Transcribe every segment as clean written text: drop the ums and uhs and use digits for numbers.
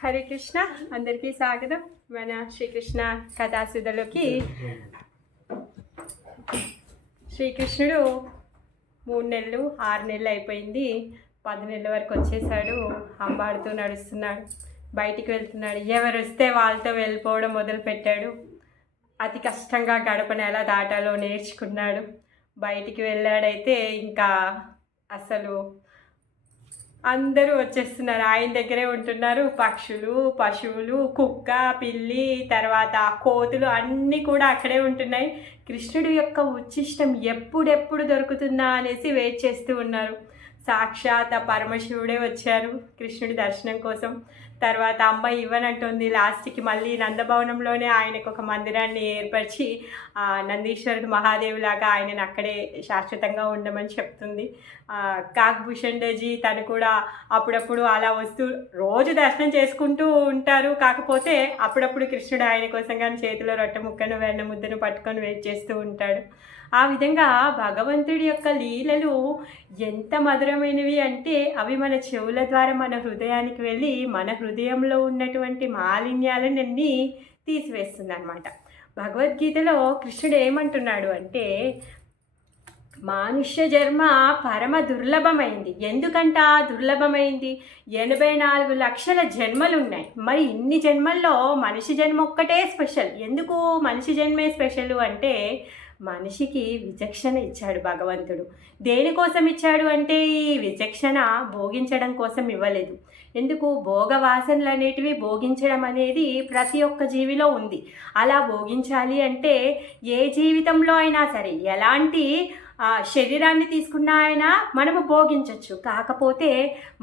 హరే కృష్ణ, అందరికీ స్వాగతం. మన శ్రీకృష్ణ కథాసుధలోకి శ్రీకృష్ణుడు 3 నెలలు 6 నెలలు అయిపోయింది, 10 నెలల వరకు వచ్చేసాడు. అంబాడుతూ నడుస్తున్నాడు, బయటికి వెళ్తున్నాడు. ఎవరు వస్తే వాళ్ళతో వెళ్ళిపోవడం మొదలుపెట్టాడు. అతి కష్టంగా గడపను ఎలా దాటాలో నేర్చుకున్నాడు. బయటికి వెళ్ళాడైతే ఇంకా అసలు అందరూ వచ్చేస్తున్నారు, ఆయన దగ్గరే ఉంటున్నారు. పక్షులు, పశువులు, కుక్క, పిల్లి, తర్వాత కోతులు అన్నీ కూడా అక్కడే ఉంటున్నాయి. కృష్ణుడి యొక్క ఉచ్ఛిష్టం ఎప్పుడెప్పుడు దొరుకుతుందా అనేసి వెయిట్ చేస్తూ ఉన్నారు. సాక్షాత్ పరమశివుడే వచ్చారు కృష్ణుడి దర్శనం కోసం. తర్వాత అమ్మ ఇవ్వనంటుంది. లాస్ట్కి మళ్ళీ నందభవనంలోనే ఆయనకు ఒక మందిరాన్ని ఏర్పరిచి నందీశ్వరుడు మహాదేవులాగా ఆయనను అక్కడే శాశ్వతంగా ఉండమని చెప్తుంది. కాక్భూషణ్జీ తను కూడా అప్పుడప్పుడు అలా వస్తూ రోజు దర్శనం చేసుకుంటూ ఉంటారు. కాకపోతే అప్పుడప్పుడు కృష్ణుడు ఆయన కోసం కానీ చేతిలో రొట్టె ముక్కను వెన్న ముద్దను పట్టుకొని వెయిట్ చేస్తూ ఉంటాడు. ఆ విధంగా భగవంతుడి యొక్క లీలలు ఎంత మధురమైనవి అంటే అవి మన చెవుల ద్వారా మన హృదయానికి వెళ్ళి మన హృదయంలో ఉన్నటువంటి మాలిన్యాలన్నీ తీసివేస్తుంది అన్నమాట. భగవద్గీతలో కృష్ణుడు ఏమంటున్నాడు అంటే, మానుష్య జన్మ పరమ దుర్లభమైంది. ఎందుకంట దుర్లభమైంది? 84 లక్షల జన్మలు ఉన్నాయి. మరి ఇన్ని జన్మల్లో మనిషి జన్మ ఒక్కటే స్పెషల్. ఎందుకు మనిషి జన్మే స్పెషల్ అంటే, మనిషికి విచక్షణ ఇచ్చాడు భగవంతుడు. దేనికోసం ఇచ్చాడు అంటే, ఈ విచక్షణ భోగించడం కోసం ఇవ్వలేదు. ఎందుకు? భోగ వాసనలు అనేటివి భోగించడం అనేది ప్రతి ఒక్క జీవిలో ఉంది. అలా భోగించాలి అంటే ఏ జీవితంలో అయినా సరే ఎలాంటి శరీరాన్ని తీసుకున్నా అయినా మనము భోగించవచ్చు. కాకపోతే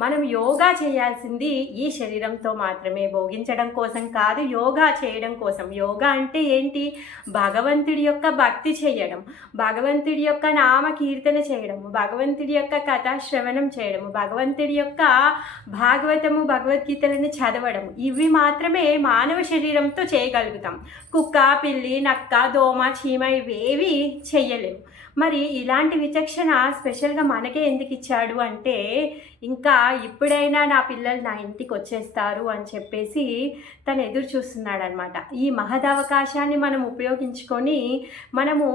మనం యోగా చేయాల్సింది ఈ శరీరంతో మాత్రమే, భోగించడం కోసం కాదు, యోగా చేయడం కోసం. యోగా అంటే ఏంటి? భగవంతుడి యొక్క భక్తి చేయడం, భగవంతుడి యొక్క నామ కీర్తన చేయడము, భగవంతుడి యొక్క కథా శ్రవణం చేయడము, భగవంతుడి యొక్క భాగవతము భగవద్గీతలను చదవడము. ఇవి మాత్రమే మానవ శరీరంతో చేయగలుగుతాం. కుక్క, పిల్లి, నక్క, దోమ, చీమ ఇవేవి చెయ్యలేము. మరి ఇలాంటి విచక్షణ స్పెషల్గా మనకే ఎందుకు ఇచ్చాడు అంటే, ఇంకా ఇప్పుడైనా నా పిల్లలు నా ఇంటికి వచ్చేస్తారు అని చెప్పేసి తను ఎదురు చూస్తున్నాడు అనమాట. ఈ మహదవకాశాన్ని మనం ఉపయోగించుకొని మనము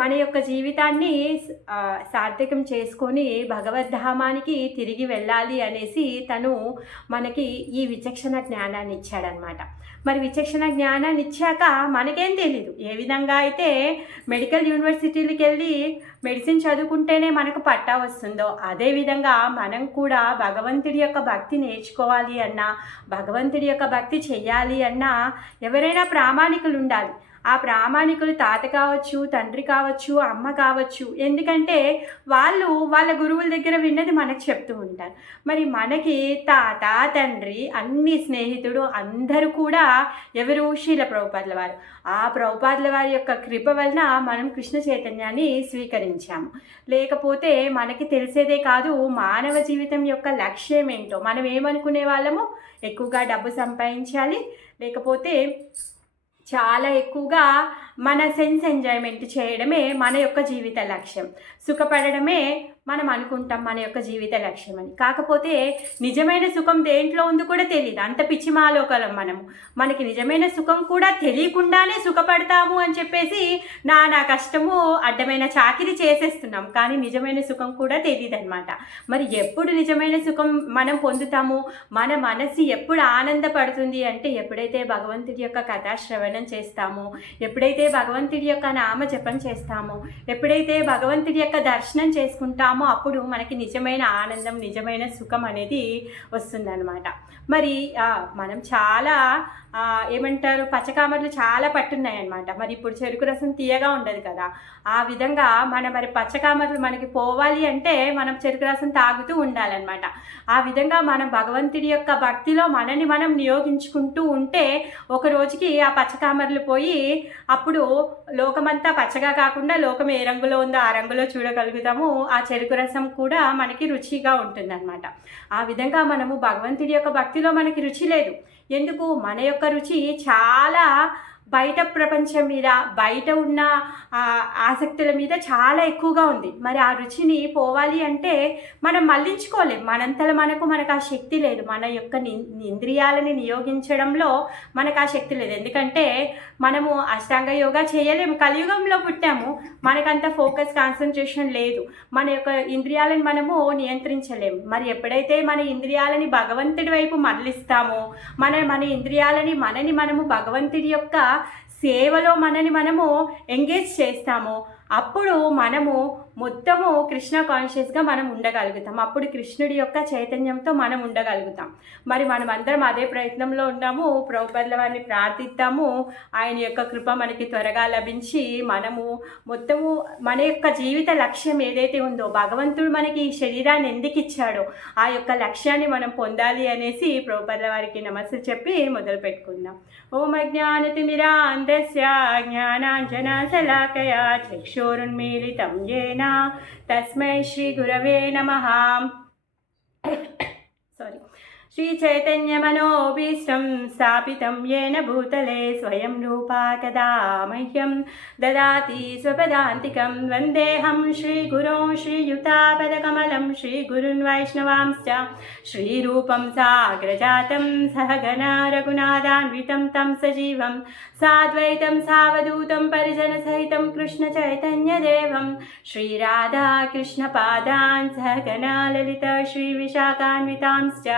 మన యొక్క జీవితాన్ని సార్థకం చేసుకొని భగవద్ధామానికి తిరిగి వెళ్ళాలి అనేసి తను మనకి ఈ విచక్షణ జ్ఞానాన్ని ఇచ్చాడనమాట. మరి విచక్షణ జ్ఞానాన్ని ఇచ్చాక మనకేం తెలీదు. ఏ విధంగా అయితే మెడికల్ యూనివర్సిటీలకు వెళ్ళి మెడిసిన్ చదువుకుంటేనే మనకు పట్టా వస్తుందో, అదేవిధంగా మనం కూడా భగవంతుడి యొక్క భక్తి నేర్చుకోవాలి అన్నా, భగవంతుడి యొక్క భక్తి చెయ్యాలి అన్నా ఎవరైనా ప్రామాణికులు ఉండాలి. ఆ ప్రామాణికులు తాత కావచ్చు, తండ్రి కావచ్చు, అమ్మ కావచ్చు. ఎందుకంటే వాళ్ళు వాళ్ళ గురువుల దగ్గర విన్నది మనకు చెప్తూ ఉంటారు. మరి మనకి తాత, తండ్రి, అన్ని స్నేహితుడు అందరూ కూడా ఎవరు? శీల ప్రభుపాదుల వారు. ఆ ప్రభుపాదుల వారి యొక్క కృప వలన మనం కృష్ణ చైతన్యాన్ని స్వీకరించాము. లేకపోతే మనకి తెలిసేదే కాదు మానవ జీవితం యొక్క లక్ష్యం ఏంటో. మనం ఏమనుకునే వాళ్ళము? ఎక్కువగా డబ్బు సంపాదించాలి, లేకపోతే చాలా ఎక్కువగా మన సెన్స్ ఎంజాయ్మెంట్ చేయడమే మన యొక్క జీవిత లక్ష్యం. సుఖపడడమే మనం అనుకుంటాం మన యొక్క జీవిత లక్ష్యం అని. కాకపోతే నిజమైన సుఖం దేంట్లో ఉందో కూడా తెలియదు. అంత పిచ్చిమాలోకలం మనము. మనకి నిజమైన సుఖం కూడా తెలియకుండానే సుఖపడతాము అని చెప్పేసి నా కష్టము అడ్డమైన చాకిరీ చేసేస్తున్నాం. కానీ నిజమైన సుఖం కూడా తెలియదు అనమాట. మరి ఎప్పుడు నిజమైన సుఖం మనం పొందుతాము? మన మనసు ఎప్పుడు ఆనందపడుతుంది అంటే, ఎప్పుడైతే భగవంతుడి యొక్క కథాశ్రవణం చేస్తామో, ఎప్పుడైతే భగవంతుడి యొక్క నామ జపం చేస్తామో, ఎప్పుడైతే భగవంతుడి యొక్క దర్శనం చేసుకుంటామో, అప్పుడు మనకి నిజమైన ఆనందం, నిజమైన సుఖం అనేది వస్తుందన్నమాట. మరి మనం చాలా ఏమంటారు, పచ్చకామర్లు చాలా పట్టున్నాయన్నమాట. మరి ఇప్పుడు చెరుకు రసం తీయగా ఉండదు కదా, ఆ విధంగా మరి పచ్చకామర్లు మనకి పోవాలి అంటే మనం చెరుకు రసం తాగుతూ ఉండాలన్నమాట. ఆ విధంగా మనం భగవంతుడి యొక్క భక్తిలో మనని మనం నియోగించుకుంటూ ఉంటే ఒక రోజుకి ఆ పచ్చకామర్లు పోయి అప్పుడు లోకమంతా పచ్చగా కాకుండా లోకం ఏ రంగులో ఉందో ఆ రంగులో చూడగలుగుతాము. ఆ చెరుకు రసం కూడా మనకి రుచిగా ఉంటుందన్నమాట. ఆ విధంగా మనము భగవంతుడి యొక్క భక్తిలో మనకి రుచి లేదు. ఎందుకు? మన యొక్క రుచి చాలా బయట ప్రపంచం మీద, బయట ఉన్న ఆసక్తుల మీద చాలా ఎక్కువగా ఉంది. మరి ఆ రుచిని పోవాలి అంటే మనం మళ్ళించుకోలేం. మనకు ఆ శక్తి లేదు. మన యొక్క ఇంద్రియాలని నియోగించడంలో మనకు ఆ శక్తి లేదు. ఎందుకంటే మనము అష్టాంగ యోగా చేయలేము. కలియుగంలో పుట్టాము. మనకంత ఫోకస్, కాన్సన్ట్రేషన్ లేదు. మన యొక్క ఇంద్రియాలను మనము నియంత్రించలేము. మరి ఎప్పుడైతే మన ఇంద్రియాలని భగవంతుడి వైపు మరలిస్తామో, మన ఇంద్రియాలని మనము భగవంతుడి యొక్క సేవలో మనము ఎంగేజ్ చేస్తామో, అప్పుడు మనము మొత్తము కృష్ణ కాన్షియస్గా మనం ఉండగలుగుతాం. అప్పుడు కృష్ణుడి యొక్క చైతన్యంతో మనం ఉండగలుగుతాం. మరి మనమందరం అదే ప్రయత్నంలో ఉన్నాము. ప్రభుపాదుల వారిని ప్రార్థిస్తాము. ఆయన యొక్క కృప మనకి త్వరగా లభించి మనము మొత్తము మన యొక్క జీవిత లక్ష్యం ఏదైతే ఉందో, భగవంతుడు మనకి ఈ శరీరాన్ని ఎందుకు ఇచ్చాడో ఆ యొక్క లక్ష్యాన్ని మనం పొందాలి అనేసి ప్రభుపాదుల వారికి నమస్తే చెప్పి మొదలు పెట్టుకుందాం. ఓం అజ్ఞానతిమిరాంధస్య జ్ఞానాంజనశలాకయా చక్షురున్మీలితం येन तस्मै श्री गुरवे नमः. सॉरी. श्रीचैतन्यमनोभीष्टं स्थापितं येन भूतले स्वयं रूपा कदा मह्यं ददाति स्वपदान्तिकं. वन्देऽहं श्रीगुरो श्रीयुतापदकमलं श्रीगुरुन् वैष्णवांश्च श्रीरूपं साग्रजातं सहगना रघुनाथान्वितं तं सजीवं साद्वैतं सावधूतं परिजनसहितं कृष्णचैतन्यदेवं श्रीराधाकृष्णपादान् सहगना ललिता श्रीविशाखान्वितांश्च.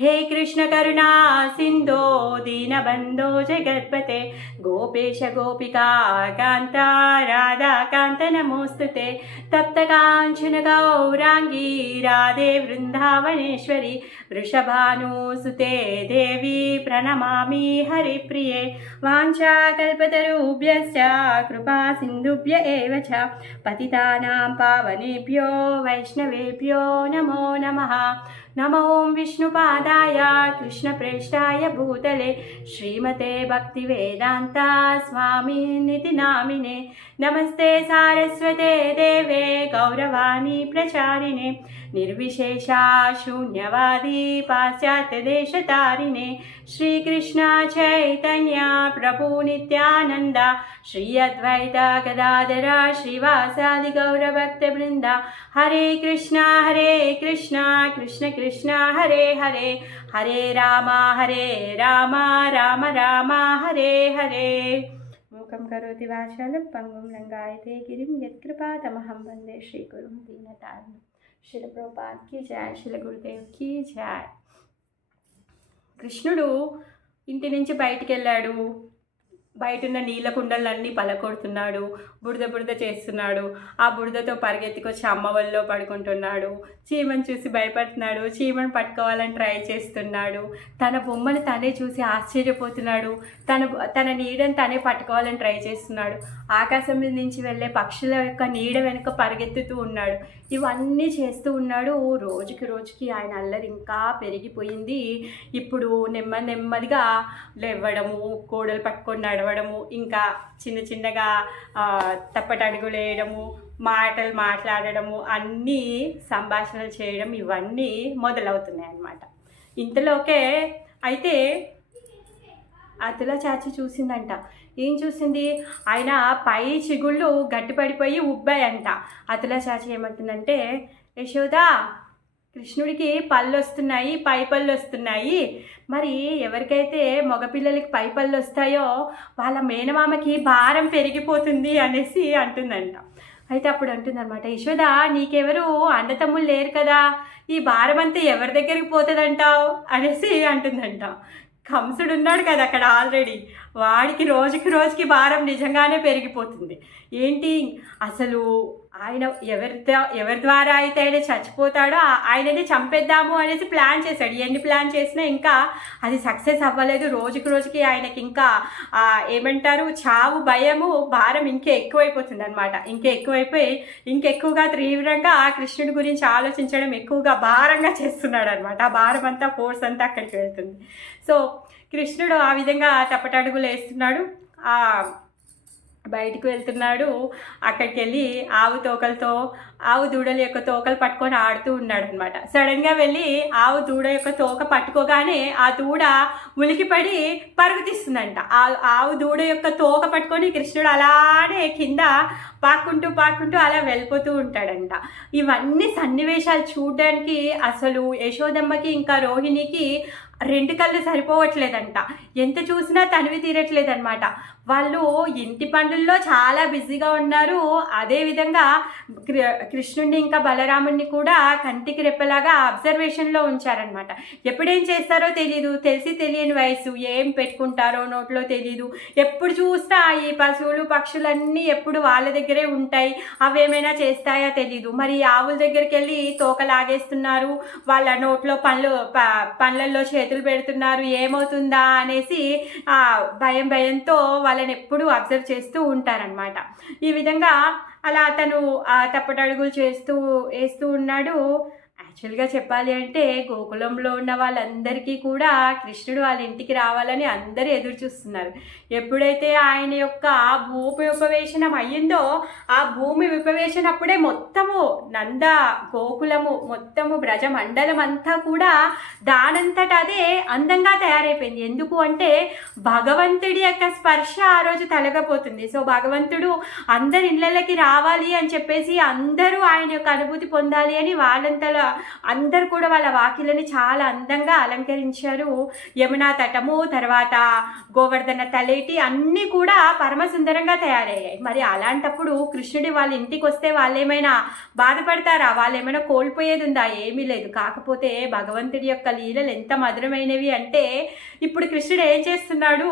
हे कृष्ण करुणा सिन्धो दीनबन्धो जगत्पते गोपेश गोपिका कान्ता राधाकान्त नमोस्तुते. तप्तकाञ्चन गौराङ्गी राधे वृन्दावनेश्वरी वृषभानुसुते देवी प्रणमामि हरिप्रिये. वाञ्छाकल्पतरुभ्यश्च कृपा सिन्धुभ्य एव च पतितानां पावनेभ्यो वैष्णवेभ्यो नमो नमः. नमो ओं विष्णुपादाय कृष्णप्रेष्ठाय भूतले श्रीमते भक्तिवेदान्ता स्वामिनिति नामिने. नमस्ते सारस्वते देवे गौरवाणी प्रचारिणे निर्विशेषा शून्यवादी पाश्चात्यदेशतारिणे. श्रीकृष्ण चैतन्य प्रभु नित्यानन्द श्री अद्वैत गदाधर श्रीवासादि गौरभक्तवृन्द. हरे कृष्ण कृष्ण कृष्ण हरे हरे हरे राम राम राम हरे हरे. मूकं करोति वाचालं पंगुं लंघयते गिरिं यत्कृपातमहं वन्दे श्रीगुरुं दीनतारिणं. श्रील ప్రభుపాద की जय. श्रील गुरुदेव की जय. కృష్ణుడు ఇంటి నుంచి బయటికి వెళ్ళాడు. బయట ఉన్న నీళ్ళ కుండలన్నీ పలకొడుతున్నాడు, బురద చేస్తున్నాడు. ఆ బురదతో పరిగెత్తుకొచ్చి అమ్మ వాళ్ళలో పడుకుంటున్నాడు. చీమను చూసి భయపడుతున్నాడు, చీమను పట్టుకోవాలని ట్రై చేస్తున్నాడు. తన బొమ్మను తనే చూసి ఆశ్చర్యపోతున్నాడు. తన నీడని తనే పట్టుకోవాలని ట్రై చేస్తున్నాడు. ఆకాశం మీద నుంచి వెళ్ళే పక్షుల యొక్క నీడ వెనుక పరిగెత్తుతూ ఉన్నాడు. ఇవన్నీ చేస్తూ ఉన్నాడు. రోజుకి ఆయన అల్లరి ఇంకా పెరిగిపోయింది. ఇప్పుడు నెమ్మదిగా లేవడము, కోడలు పట్టుకొని నడవడము, ఇంకా చిన్నగా తప్పటడుగులు వేయడము, మాటలు మాట్లాడడము, అన్నీ సంభాషణలు చేయడం, ఇవన్నీ మొదలవుతున్నాయి అన్నమాట. ఇంతలోకే అయితే అతుల చాచి చూసిందంట. ఏం చూసింది? ఆయన పై చిగుళ్ళు గట్టిపడిపోయి ఉబ్బాయంట. అతుల చాచి ఏమంటుందంటే, యశోదా, కృష్ణుడికి పళ్ళు వస్తున్నాయి, పై పళ్ళు వస్తున్నాయి. మరి ఎవరికైతే మగపిల్లలకి పై పళ్ళు వస్తాయో వాళ్ళ మేనమామకి భారం పెరిగిపోతుంది అనేసి అంటుందంట. అయితే అప్పుడు అంటుందన్నమాట, యశోద, నీకెవరు అన్నతమ్ముళ్ళు లేరు కదా, ఈ భారం అంతా ఎవరి దగ్గరికి పోతుందంటావు అనేసి అంటుందంట. కంసుడు ఉన్నాడు కదా అక్కడ ఆల్రెడీ, వాడికి రోజుకి భారం నిజంగానే పెరిగిపోతుంది. ఏంటి అసలు ఆయన ఎవరి ద్వారా అయితే ఆయన చచ్చిపోతాడో ఆయనని చంపేద్దాము అనేసి ప్లాన్ చేశాడు. ఎన్ని ప్లాన్ చేసినా ఇంకా అది సక్సెస్ అవ్వలేదు. రోజుకి ఆయనకి ఇంకా ఏమంటారు, చావు భయము భారం ఇంకా ఎక్కువైపోతుంది అనమాట. ఇంకెక్కువగా తీవ్రంగా కృష్ణుడి గురించి ఆలోచించడం ఎక్కువగా భారంగా చేస్తున్నాడు అనమాట. ఆ భారం అంతా, ఫోర్స్ అంతా అక్కడికి వెళ్తుంది. సో కృష్ణుడు ఆ విధంగా తప్పటడుగులు వేస్తున్నాడు, బయటికి వెళ్తున్నాడు. అక్కడికి వెళ్ళి ఆవు తోకలతో ఆవు దూడల యొక్క తోకలు పట్టుకొని ఆడుతూ ఉన్నాడు అనమాట. సడన్గా వెళ్ళి ఆవు దూడ యొక్క తోక పట్టుకోగానే ఆ దూడ ఉలికిపడి పరుగు తీస్తుందంట. ఆవు దూడ యొక్క తోక పట్టుకొని కృష్ణుడు అలానే కింద పాక్కుంటూ అలా వెళ్ళిపోతూ ఉంటాడంట. ఇవన్నీ సన్నివేశాలు చూడడానికి అసలు యశోదమ్మకి ఇంకా రోహిణికి 2 కళ్ళు సరిపోవట్లేదంట. ఎంత చూసినా తనివి తీరట్లేదనమాట. వాళ్ళు ఇంటి పనుల్లో చాలా బిజీగా ఉన్నారు. అదేవిధంగా కృష్ణుడిని ఇంకా బలరాముడిని కూడా కంటికి రెప్పలాగా అబ్జర్వేషన్లో ఉంచారనమాట. ఎప్పుడేం చేస్తారో తెలీదు, తెలియని వయసు, ఏం పెట్టుకుంటారో నోట్లో తెలీదు. ఎప్పుడు చూస్తా ఈ పశువులు పక్షులన్నీ ఎప్పుడు వాళ్ళ దగ్గరే ఉంటాయి, అవేమైనా చేస్తాయా తెలీదు. మరి ఆవుల దగ్గరికి వెళ్ళి తోక లాగేస్తున్నారు, వాళ్ళ నోట్లో పండ్లల్లో చేతులు పెడుతున్నారు, ఏమవుతుందా అనేసి భయంతో వాళ్ళని ఎప్పుడూ అబ్జర్వ్ చేస్తూ ఉంటారనమాట. ఈ విధంగా అలా అతను తప్పటడుగులు వేస్తూ ఉన్నాడు. యాక్చువల్గా చెప్పాలి అంటే గోకులంలో ఉన్న వాళ్ళందరికీ కూడా కృష్ణుడు వాళ్ళ ఇంటికి రావాలని అందరూ ఎదురు చూస్తున్నారు. ఎప్పుడైతే ఆయన యొక్క భూమి విపవేశనం అయ్యిందో ఆ భూమి విపవేశనప్పుడే మొత్తము నంద గోకులము మొత్తము బ్రజమండలం అంతా కూడా దానంతట అదే అందంగా తయారైపోయింది. ఎందుకు అంటే భగవంతుడి యొక్క స్పర్శ ఆ రోజు తలగపోతుంది. సో భగవంతుడు అందరి ఇళ్ళకి రావాలి అని చెప్పేసి అందరూ ఆయన యొక్క అనుభూతి పొందాలి అని వాళ్ళంతలో అందరూ కూడా వాళ్ళ వాకిలని చాలా అందంగా అలంకరించారు. యమునా తటము, తర్వాత గోవర్ధన తలేటి అన్నీ కూడా పరమ సుందరంగా తయారయ్యాయి. మరి అలాంటప్పుడు కృష్ణుడి వాళ్ళ ఇంటికి వస్తే వాళ్ళేమైనా బాధపడతారా? వాళ్ళేమైనా కోల్పోయేది ఉందా? ఏమీ లేదు. కాకపోతే భగవంతుడి యొక్క లీలలు ఎంత మధురమైనవి అంటే ఇప్పుడు కృష్ణుడు ఏం చేస్తున్నాడు,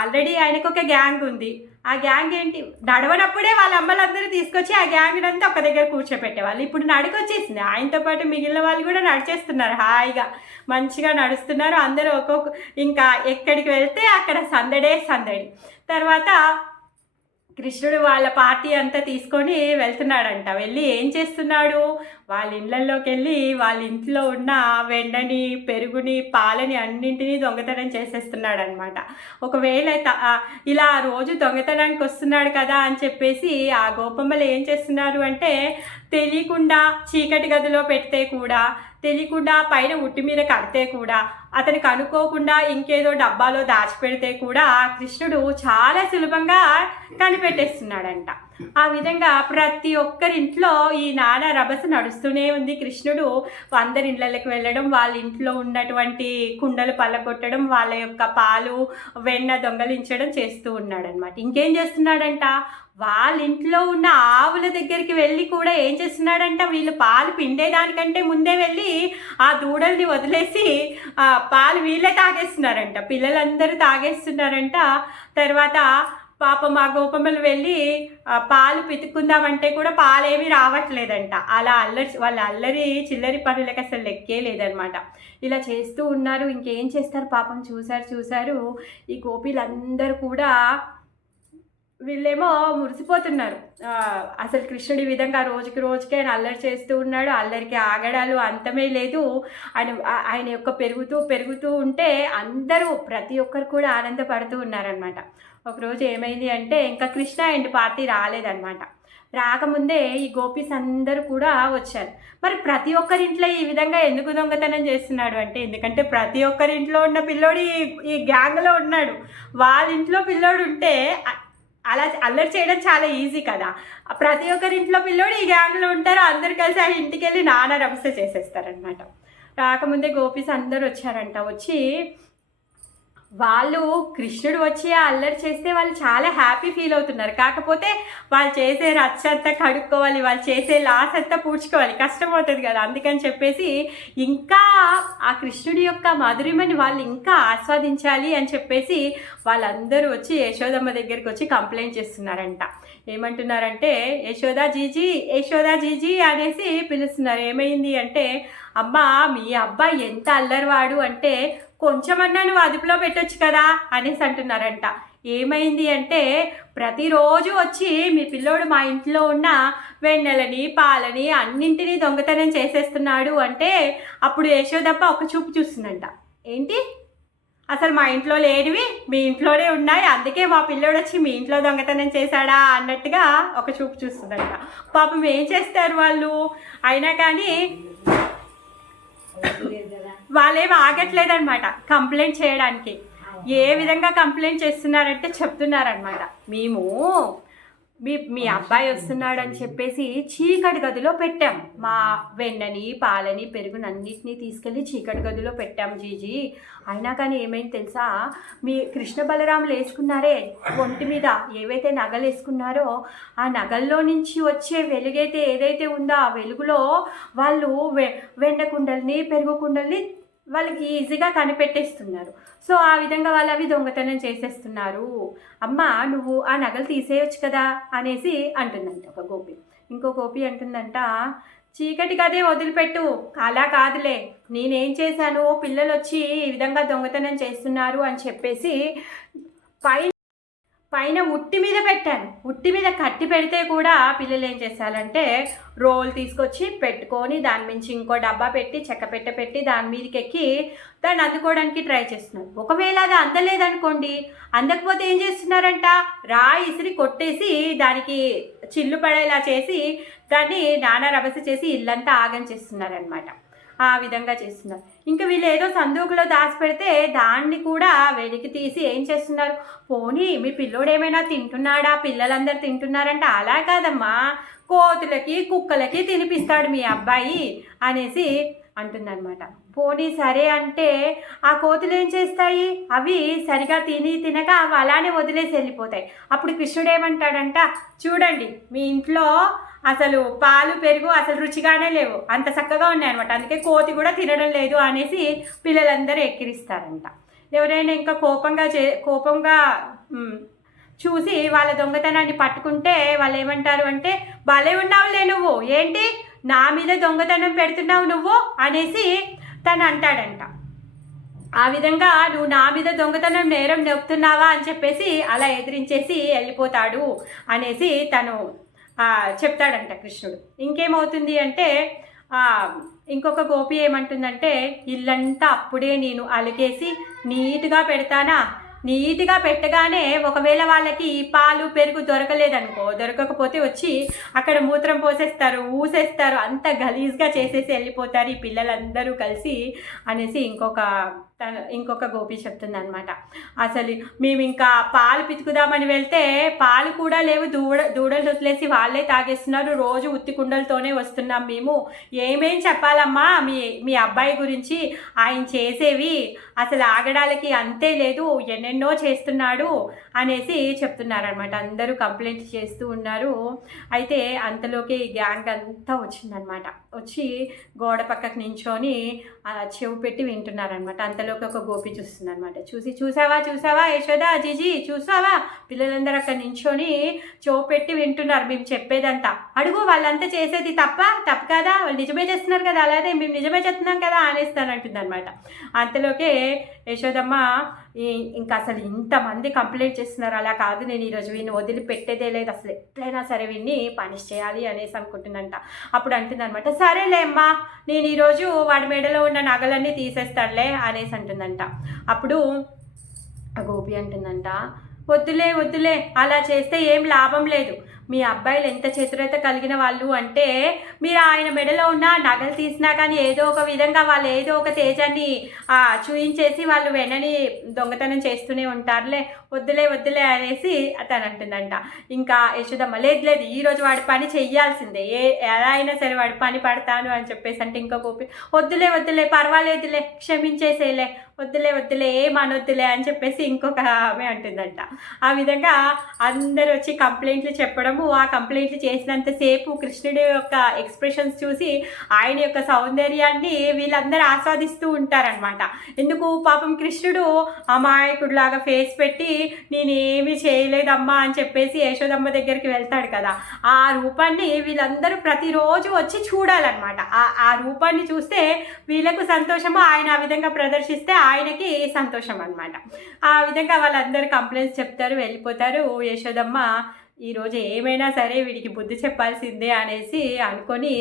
ఆల్రెడీ ఆయనకు ఒక గ్యాంగ్ ఉంది. ఆ గ్యాంగ్ ఏంటి, నడవనప్పుడే వాళ్ళ అమ్మలందరూ తీసుకొచ్చి ఆ గ్యాంగ్ అంతా ఒక దగ్గర కూర్చోపెట్టేవాళ్ళు. ఇప్పుడు నడుకొచ్చేసింది. ఆయనతో పాటు మిగిలిన వాళ్ళు కూడా నడిచేస్తున్నారు, హాయిగా మంచిగా నడుస్తున్నారు అందరూ. ఇంకా ఎక్కడికి వెళ్తే అక్కడ సందడి. తర్వాత కృష్ణుడు వాళ్ళ పార్టీ అంతా తీసుకొని వెళ్తున్నాడంట. వెళ్ళి ఏం చేస్తున్నాడు, వాళ్ళ ఇళ్ళల్లోకి వెళ్ళి వాళ్ళ ఇంట్లో ఉన్న వెన్నని, పెరుగుని, పాలని అన్నింటినీ దొంగతనం చేసేస్తున్నాడు అనమాట. ఒకవేళ ఇలా రోజు దొంగతనానికి వస్తున్నాడు కదా అని చెప్పేసి ఆ గోపమ్మలు ఏం చేస్తున్నారు అంటే తెలియకుండా చీకటి గదిలో పెడితే కూడా, తెలియకుండా పైన ఉట్టి మీద కడితే కూడా, అతనికి అనుకోకుండా ఇంకేదో డబ్బాలో దాచిపెడితే కూడా కృష్ణుడు చాలా సులభంగా కనిపెట్టేస్తున్నాడంట. ఆ విధంగా ప్రతి ఒక్కరింట్లో ఈ నానా రభస నడుస్తూనే ఉంది. కృష్ణుడు అందరి ఇళ్ళకి వెళ్ళడం, వాళ్ళ ఇంట్లో ఉన్నటువంటి కుండలు పళ్ళగొట్టడం, వాళ్ళ యొక్క పాలు వెన్న దొంగలించడం చేస్తూ ఉన్నాడనమాట. ఇంకేం చేస్తున్నాడంట, వాళ్ళ ఇంట్లో ఉన్న ఆవుల దగ్గరికి వెళ్ళి కూడా ఏం చేస్తున్నాడంట, వీళ్ళు పాలు పిండేదానికంటే ముందే వెళ్ళి ఆ దూడల్ని వదిలేసి పాలు వీళ్ళే తాగేస్తున్నారంట, పిల్లలందరూ తాగేస్తున్నారంట. తర్వాత పాపం ఆ గోపమ్మలు వెళ్ళి పాలు పితుక్కుందామంటే కూడా పాలేమీ రావట్లేదంట. అలా వాళ్ళ అల్లరి చిల్లరి పనులకు అసలు లెక్కే లేదనమాట. ఇలా చేస్తూ ఉన్నారు. ఇంకేం చేస్తారు పాపం. చూశారు ఈ గోపీలందరూ కూడా, వీళ్ళేమో మురిసిపోతున్నారు. అసలు కృష్ణుడి విధంగా రోజుకే ఆయన అల్లరి చేస్తూ ఉన్నాడు. అల్లరికి ఆగడాలు అంతమే లేదు. ఆయన యొక్క పెరుగుతూ ఉంటే అందరూ ప్రతి ఒక్కరు కూడా ఆనందపడుతూ ఉన్నారనమాట. ఒకరోజు ఏమైంది అంటే ఇంకా కృష్ణ అండ్ పార్టీ రాలేదన్నమాట. రాకముందే ఈ గోపీస్ అందరూ కూడా వచ్చారు. మరి ప్రతి ఒక్కరింట్లో ఈ విధంగా ఎందుకు దొంగతనం చేస్తున్నాడు అంటే, ఎందుకంటే ప్రతి ఒక్కరింట్లో ఉన్న పిల్లోడు ఈ గ్యాంగ్లో ఉన్నాడు. వాళ్ళ ఇంట్లో పిల్లోడు ఉంటే అలా అల్లరి చేయడం చాలా ఈజీ కదా. ప్రతి ఒక్కరింట్లో పిల్లోడు ఈ గ్యాంగ్లో ఉంటారు. అందరు కలిసి ఆ ఇంటికి వెళ్ళి నానా రభస చేసేస్తారనమాట. రాకముందే గోపీస్ అందరూ వచ్చారంట. వచ్చి వాళ్ళు కృష్ణుడు వచ్చి అల్లరి చేస్తే వాళ్ళు చాలా హ్యాపీ ఫీల్ అవుతున్నారు. కాకపోతే వాళ్ళు చేసే రచ్చ అంతా కడుక్కోవాలి, వాళ్ళు చేసే లాస్ అంతా పూడ్చుకోవాలి, కష్టం అవుతుంది కదా. అందుకని చెప్పేసి ఇంకా ఆ కృష్ణుడి యొక్క మధురిమని వాళ్ళు ఇంకా ఆస్వాదించాలి అని చెప్పేసి వాళ్ళందరూ వచ్చి యశోదమ్మ దగ్గరికి వచ్చి కంప్లైంట్ చేస్తున్నారంట. ఏమంటున్నారంటే యశోదా జీజీ అనేసి పిలుస్తున్నారు. ఏమైంది అంటే, అమ్మా మీ అబ్బాయి ఎంత అల్లరివాడు అంటే కొంచెమన్నా నువ్వు అదుపులో పెట్టొచ్చు కదా అనేసి అంటున్నారంట. ఏమైంది అంటే, ప్రతిరోజు వచ్చి మీ పిల్లోడు మా ఇంట్లో ఉన్న వెన్నెలని, పాలని అన్నింటినీ దొంగతనం చేసేస్తున్నాడు అంటే అప్పుడు యశోదప్ప ఒక చూపు చూస్తుందంట. ఏంటి, అసలు మా ఇంట్లో లేనివి మీ ఇంట్లోనే ఉన్నాయి, అందుకే మా పిల్లోడు వచ్చి మీ ఇంట్లో దొంగతనం చేశాడా అన్నట్టుగా ఒక చూపు చూస్తుందంట. పాపం ఏం చేస్తారు వాళ్ళు, అయినా కానీ వాళ్ళేం ఆగట్లేదన్నమాట కంప్లైంట్ చేయడానికి. ఏ విధంగా కంప్లైంట్ చేస్తున్నారంటే చెప్తున్నారనమాట, మేము మీ అబ్బాయి వస్తున్నాడని చెప్పేసి చీకటి గదిలో పెట్టాం, మా వెన్నని పాలని పెరుగునన్నిటినీ తీసుకెళ్ళి చీకటి గదిలో పెట్టాం జీజీ. అయినా కానీ ఏమైంది తెలుసా, మీ కృష్ణ బలరాములు వేసుకున్నారే ఒంటి మీద ఏవైతే నగలు వేసుకున్నారో ఆ నగల్లో నుంచి వచ్చే వెలుగైతే ఏదైతే ఉందో ఆ వెలుగులో వాళ్ళు వెన్న కుండల్ని పెరుగు కుండల్ని వాళ్ళకి ఈజీగా కనిపెట్టేస్తున్నారు. సో ఆ విధంగా వాళ్ళు అవి దొంగతనం చేసేస్తున్నారు. అమ్మ నువ్వు ఆ నగలు తీసేయొచ్చు కదా అనేసి అంటుందంట ఒక గోపి. ఇంకో గోపి అంటుందంట, చీకటి గదే వదిలిపెట్టు, అలా కాదులే, నేనేం చేశాను, పిల్లలు వచ్చి ఈ విధంగా దొంగతనం చేస్తున్నారు అని చెప్పేసి పైన ఉట్టి మీద పెట్టాను. ఉట్టి మీద కట్టి పెడితే కూడా పిల్లలు ఏం చేశారంటే రోల్ తీసుకొచ్చి పెట్టుకొని దాని మించి ఇంకో డబ్బా పెట్టి చెక్క పెట్టి దాని మీదకి ఎక్కి దాన్ని అందుకోవడానికి ట్రై చేస్తున్నారు. ఒకవేళ అది అందలేదనుకోండి, అందకపోతే ఏం చేస్తున్నారంట, రాయి ఇసిరి కొట్టేసి దానికి చిల్లు పడేలా చేసి దాన్ని నానా రభస చేసి ఇల్లంతా ఆగం చేస్తున్నారనమాట. ఆ విధంగా చేస్తున్నారు. ఇంకా వీళ్ళు ఏదో సందుకులో దాచిపెడితే దాన్ని కూడా వెలికి తీసి ఏం చేస్తున్నారు, పోనీ మీ పిల్లోడు ఏమైనా తింటున్నాడా, పిల్లలందరూ తింటున్నారంటే అలా కాదమ్మా, కోతులకి కుక్కలకి తినిపిస్తాడు మీ అబ్బాయి అనేసి అంటుందన్నమాట. పోనీ సరే అంటే ఆ కోతులు ఏం చేస్తాయి, అవి సరిగా తినక అవి అలానే వదిలేసి వెళ్ళిపోతాయి. అప్పుడు కృష్ణుడు ఏమంటాడంట, చూడండి మీ ఇంట్లో అసలు పాలు పెరుగు అసలు రుచిగానే లేవు, అంత చక్కగా ఉన్నాయన్నమాట, అందుకే కోతి కూడా తినడం లేదు అనేసి పిల్లలందరూ ఎక్కిరిస్తారంట. ఎవరైనా ఇంకా కోపంగా చూసి వాళ్ళ దొంగతనాన్ని పట్టుకుంటే వాళ్ళు ఏమంటారు అంటే, భలే ఉన్నావులే నువ్వు, ఏంటి నా మీద దొంగతనం పెడుతున్నావు నువ్వు అనేసి తను అంటాడంట. ఆ విధంగా నువ్వు నా మీద దొంగతనం నేరం నెప్పుతున్నావా అని చెప్పేసి అలా ఎదిరించేసి వెళ్ళిపోతాడు అనేసి తను చెప్తాడంట కృష్ణుడు. ఇంకేమవుతుంది అంటే ఇంకొక గోపి ఏమంటుందంటే, ఇల్లంతా అప్పుడే నేను అలికేసి నీట్గా పెడతానా, నీట్గా పెట్టగానే ఒకవేళ వాళ్ళకి పాలు పెరుగు దొరకకపోతే వచ్చి అక్కడ మూత్రం పోసేస్తారు, ఊసేస్తారు, అంత గలీజ్గా చేసేసి వెళ్ళిపోతారు ఈ పిల్లలందరూ కలిసి అనేసి ఇంకొక గోపి చెప్తుంది అనమాట. అసలు మేము ఇంకా పాలు పితుకుదామని వెళ్తే పాలు కూడా లేవు, దూడలు వదిలేసి వాళ్ళే తాగేస్తున్నారు, రోజు ఉత్తి కుండలతోనే వస్తున్నాం మేము, ఏమేం చెప్పాలమ్మా మీ అబ్బాయి గురించి, ఆయన చేసేవి అసలు ఆగడానికి అంతే లేదు, ఎన్నెన్నో చేస్తున్నాడు అనేసి చెప్తున్నారనమాట. అందరూ కంప్లైంట్ చేస్తూ ఉన్నారు. అయితే అంతలోకి గ్యాంగ్ అంతా వచ్చిందనమాట. వచ్చి గోడ పక్కకు నించొని చెవు పెట్టి వింటున్నారనమాట. అంతలోకి ఒక గోపి చూస్తుందనమాట. చూసావా యశోద జీజీ, చూసావా పిల్లలందరూ అక్కడ నించొని చెవు పెట్టి వింటున్నారు మేము చెప్పేదంతా, అడుగు వాళ్ళంతా చేసేది తప్పు కదా, వాళ్ళు నిజమే చేస్తున్నారు కదా, అలాగే మేము నిజమే చెప్తున్నాం కదా అనేస్తానంటుంది అనమాట. అంతలోకే యశోదమ్మ, ఇంకా అసలు ఇంతమంది కంప్లైంట్ చేస్తున్నారు, అలా కాదు, నేను ఈరోజు వీడిని వదిలిపెట్టేదే లేదు, అసలు ఎట్లయినా సరే వీడిని పనిష్ చేయాలి అనేసి అనుకుంటుందంట. అప్పుడు అంటుంది అనమాట, సరేలే అమ్మా, నేను ఈరోజు వాడి మెడలో ఉన్న నగలన్నీ తీసేస్తాడులే అనేసి అంటుందంట. అప్పుడు ఆ గోపి అంటుందంట, వద్దులే అలా చేస్తే ఏం లాభం లేదు, మీ అబ్బాయిలు ఎంత చతురత కలిగిన వాళ్ళు అంటే మీరు ఆయన మెడలో ఉన్న నగలు తీసినా కానీ ఏదో ఒక విధంగా వాళ్ళు ఏదో ఒక తేజాన్ని చూయించేసి వాళ్ళు వెనని దొంగతనం చేస్తూనే ఉంటారులే, వద్దులే అనేసి అతను అంటుందంట. ఇంకా యశోదమ్మ, లేదు ఈరోజు వాడి పని చెయ్యాల్సిందే, ఎలా అయినా సరే వాడి పని పడతాను అని చెప్పేసి అంటే ఇంకో గోపి, వద్దులే పర్వాలేదులే, క్షమించేసేలే, వద్దులే ఏమనొద్దులే అని చెప్పేసి ఇంకొక ఆమె అంటుందంట. ఆ విధంగా అందరూ వచ్చి కంప్లైంట్లు చెప్పడము, ఆ కంప్లైంట్లు చేసినంతసేపు కృష్ణుడి యొక్క ఎక్స్ప్రెషన్స్ చూసి ఆయన యొక్క సౌందర్యాన్ని వీళ్ళందరూ ఆస్వాదిస్తూ ఉంటారనమాట. ఎందుకు పాపం కృష్ణుడు అమాయకుడిలాగా ఫేస్ పెట్టి నేనేమి చేయలేదమ్మా అని చెప్పేసి యశోదమ్మ దగ్గరికి వెళ్తాడు కదా, ఆ రూపాన్ని వీళ్ళందరూ ప్రతిరోజు వచ్చి చూడాలన్నమాట. ఆ రూపాన్ని చూస్తే వీళ్ళకు సంతోషము, ఆయన ఆ విధంగా ప్రదర్శిస్తే ఆయనకి సంతోషం అనమాట. ఆ విధంగా వాళ్ళందరూ కంప్లైంట్స్ చెప్తారు, వెళ్ళిపోతారు. యశోదమ్మ ఈరోజు ఏమైనా సరే వీడికి బుద్ధి చెప్పాల్సిందే అనేసి అనుకొని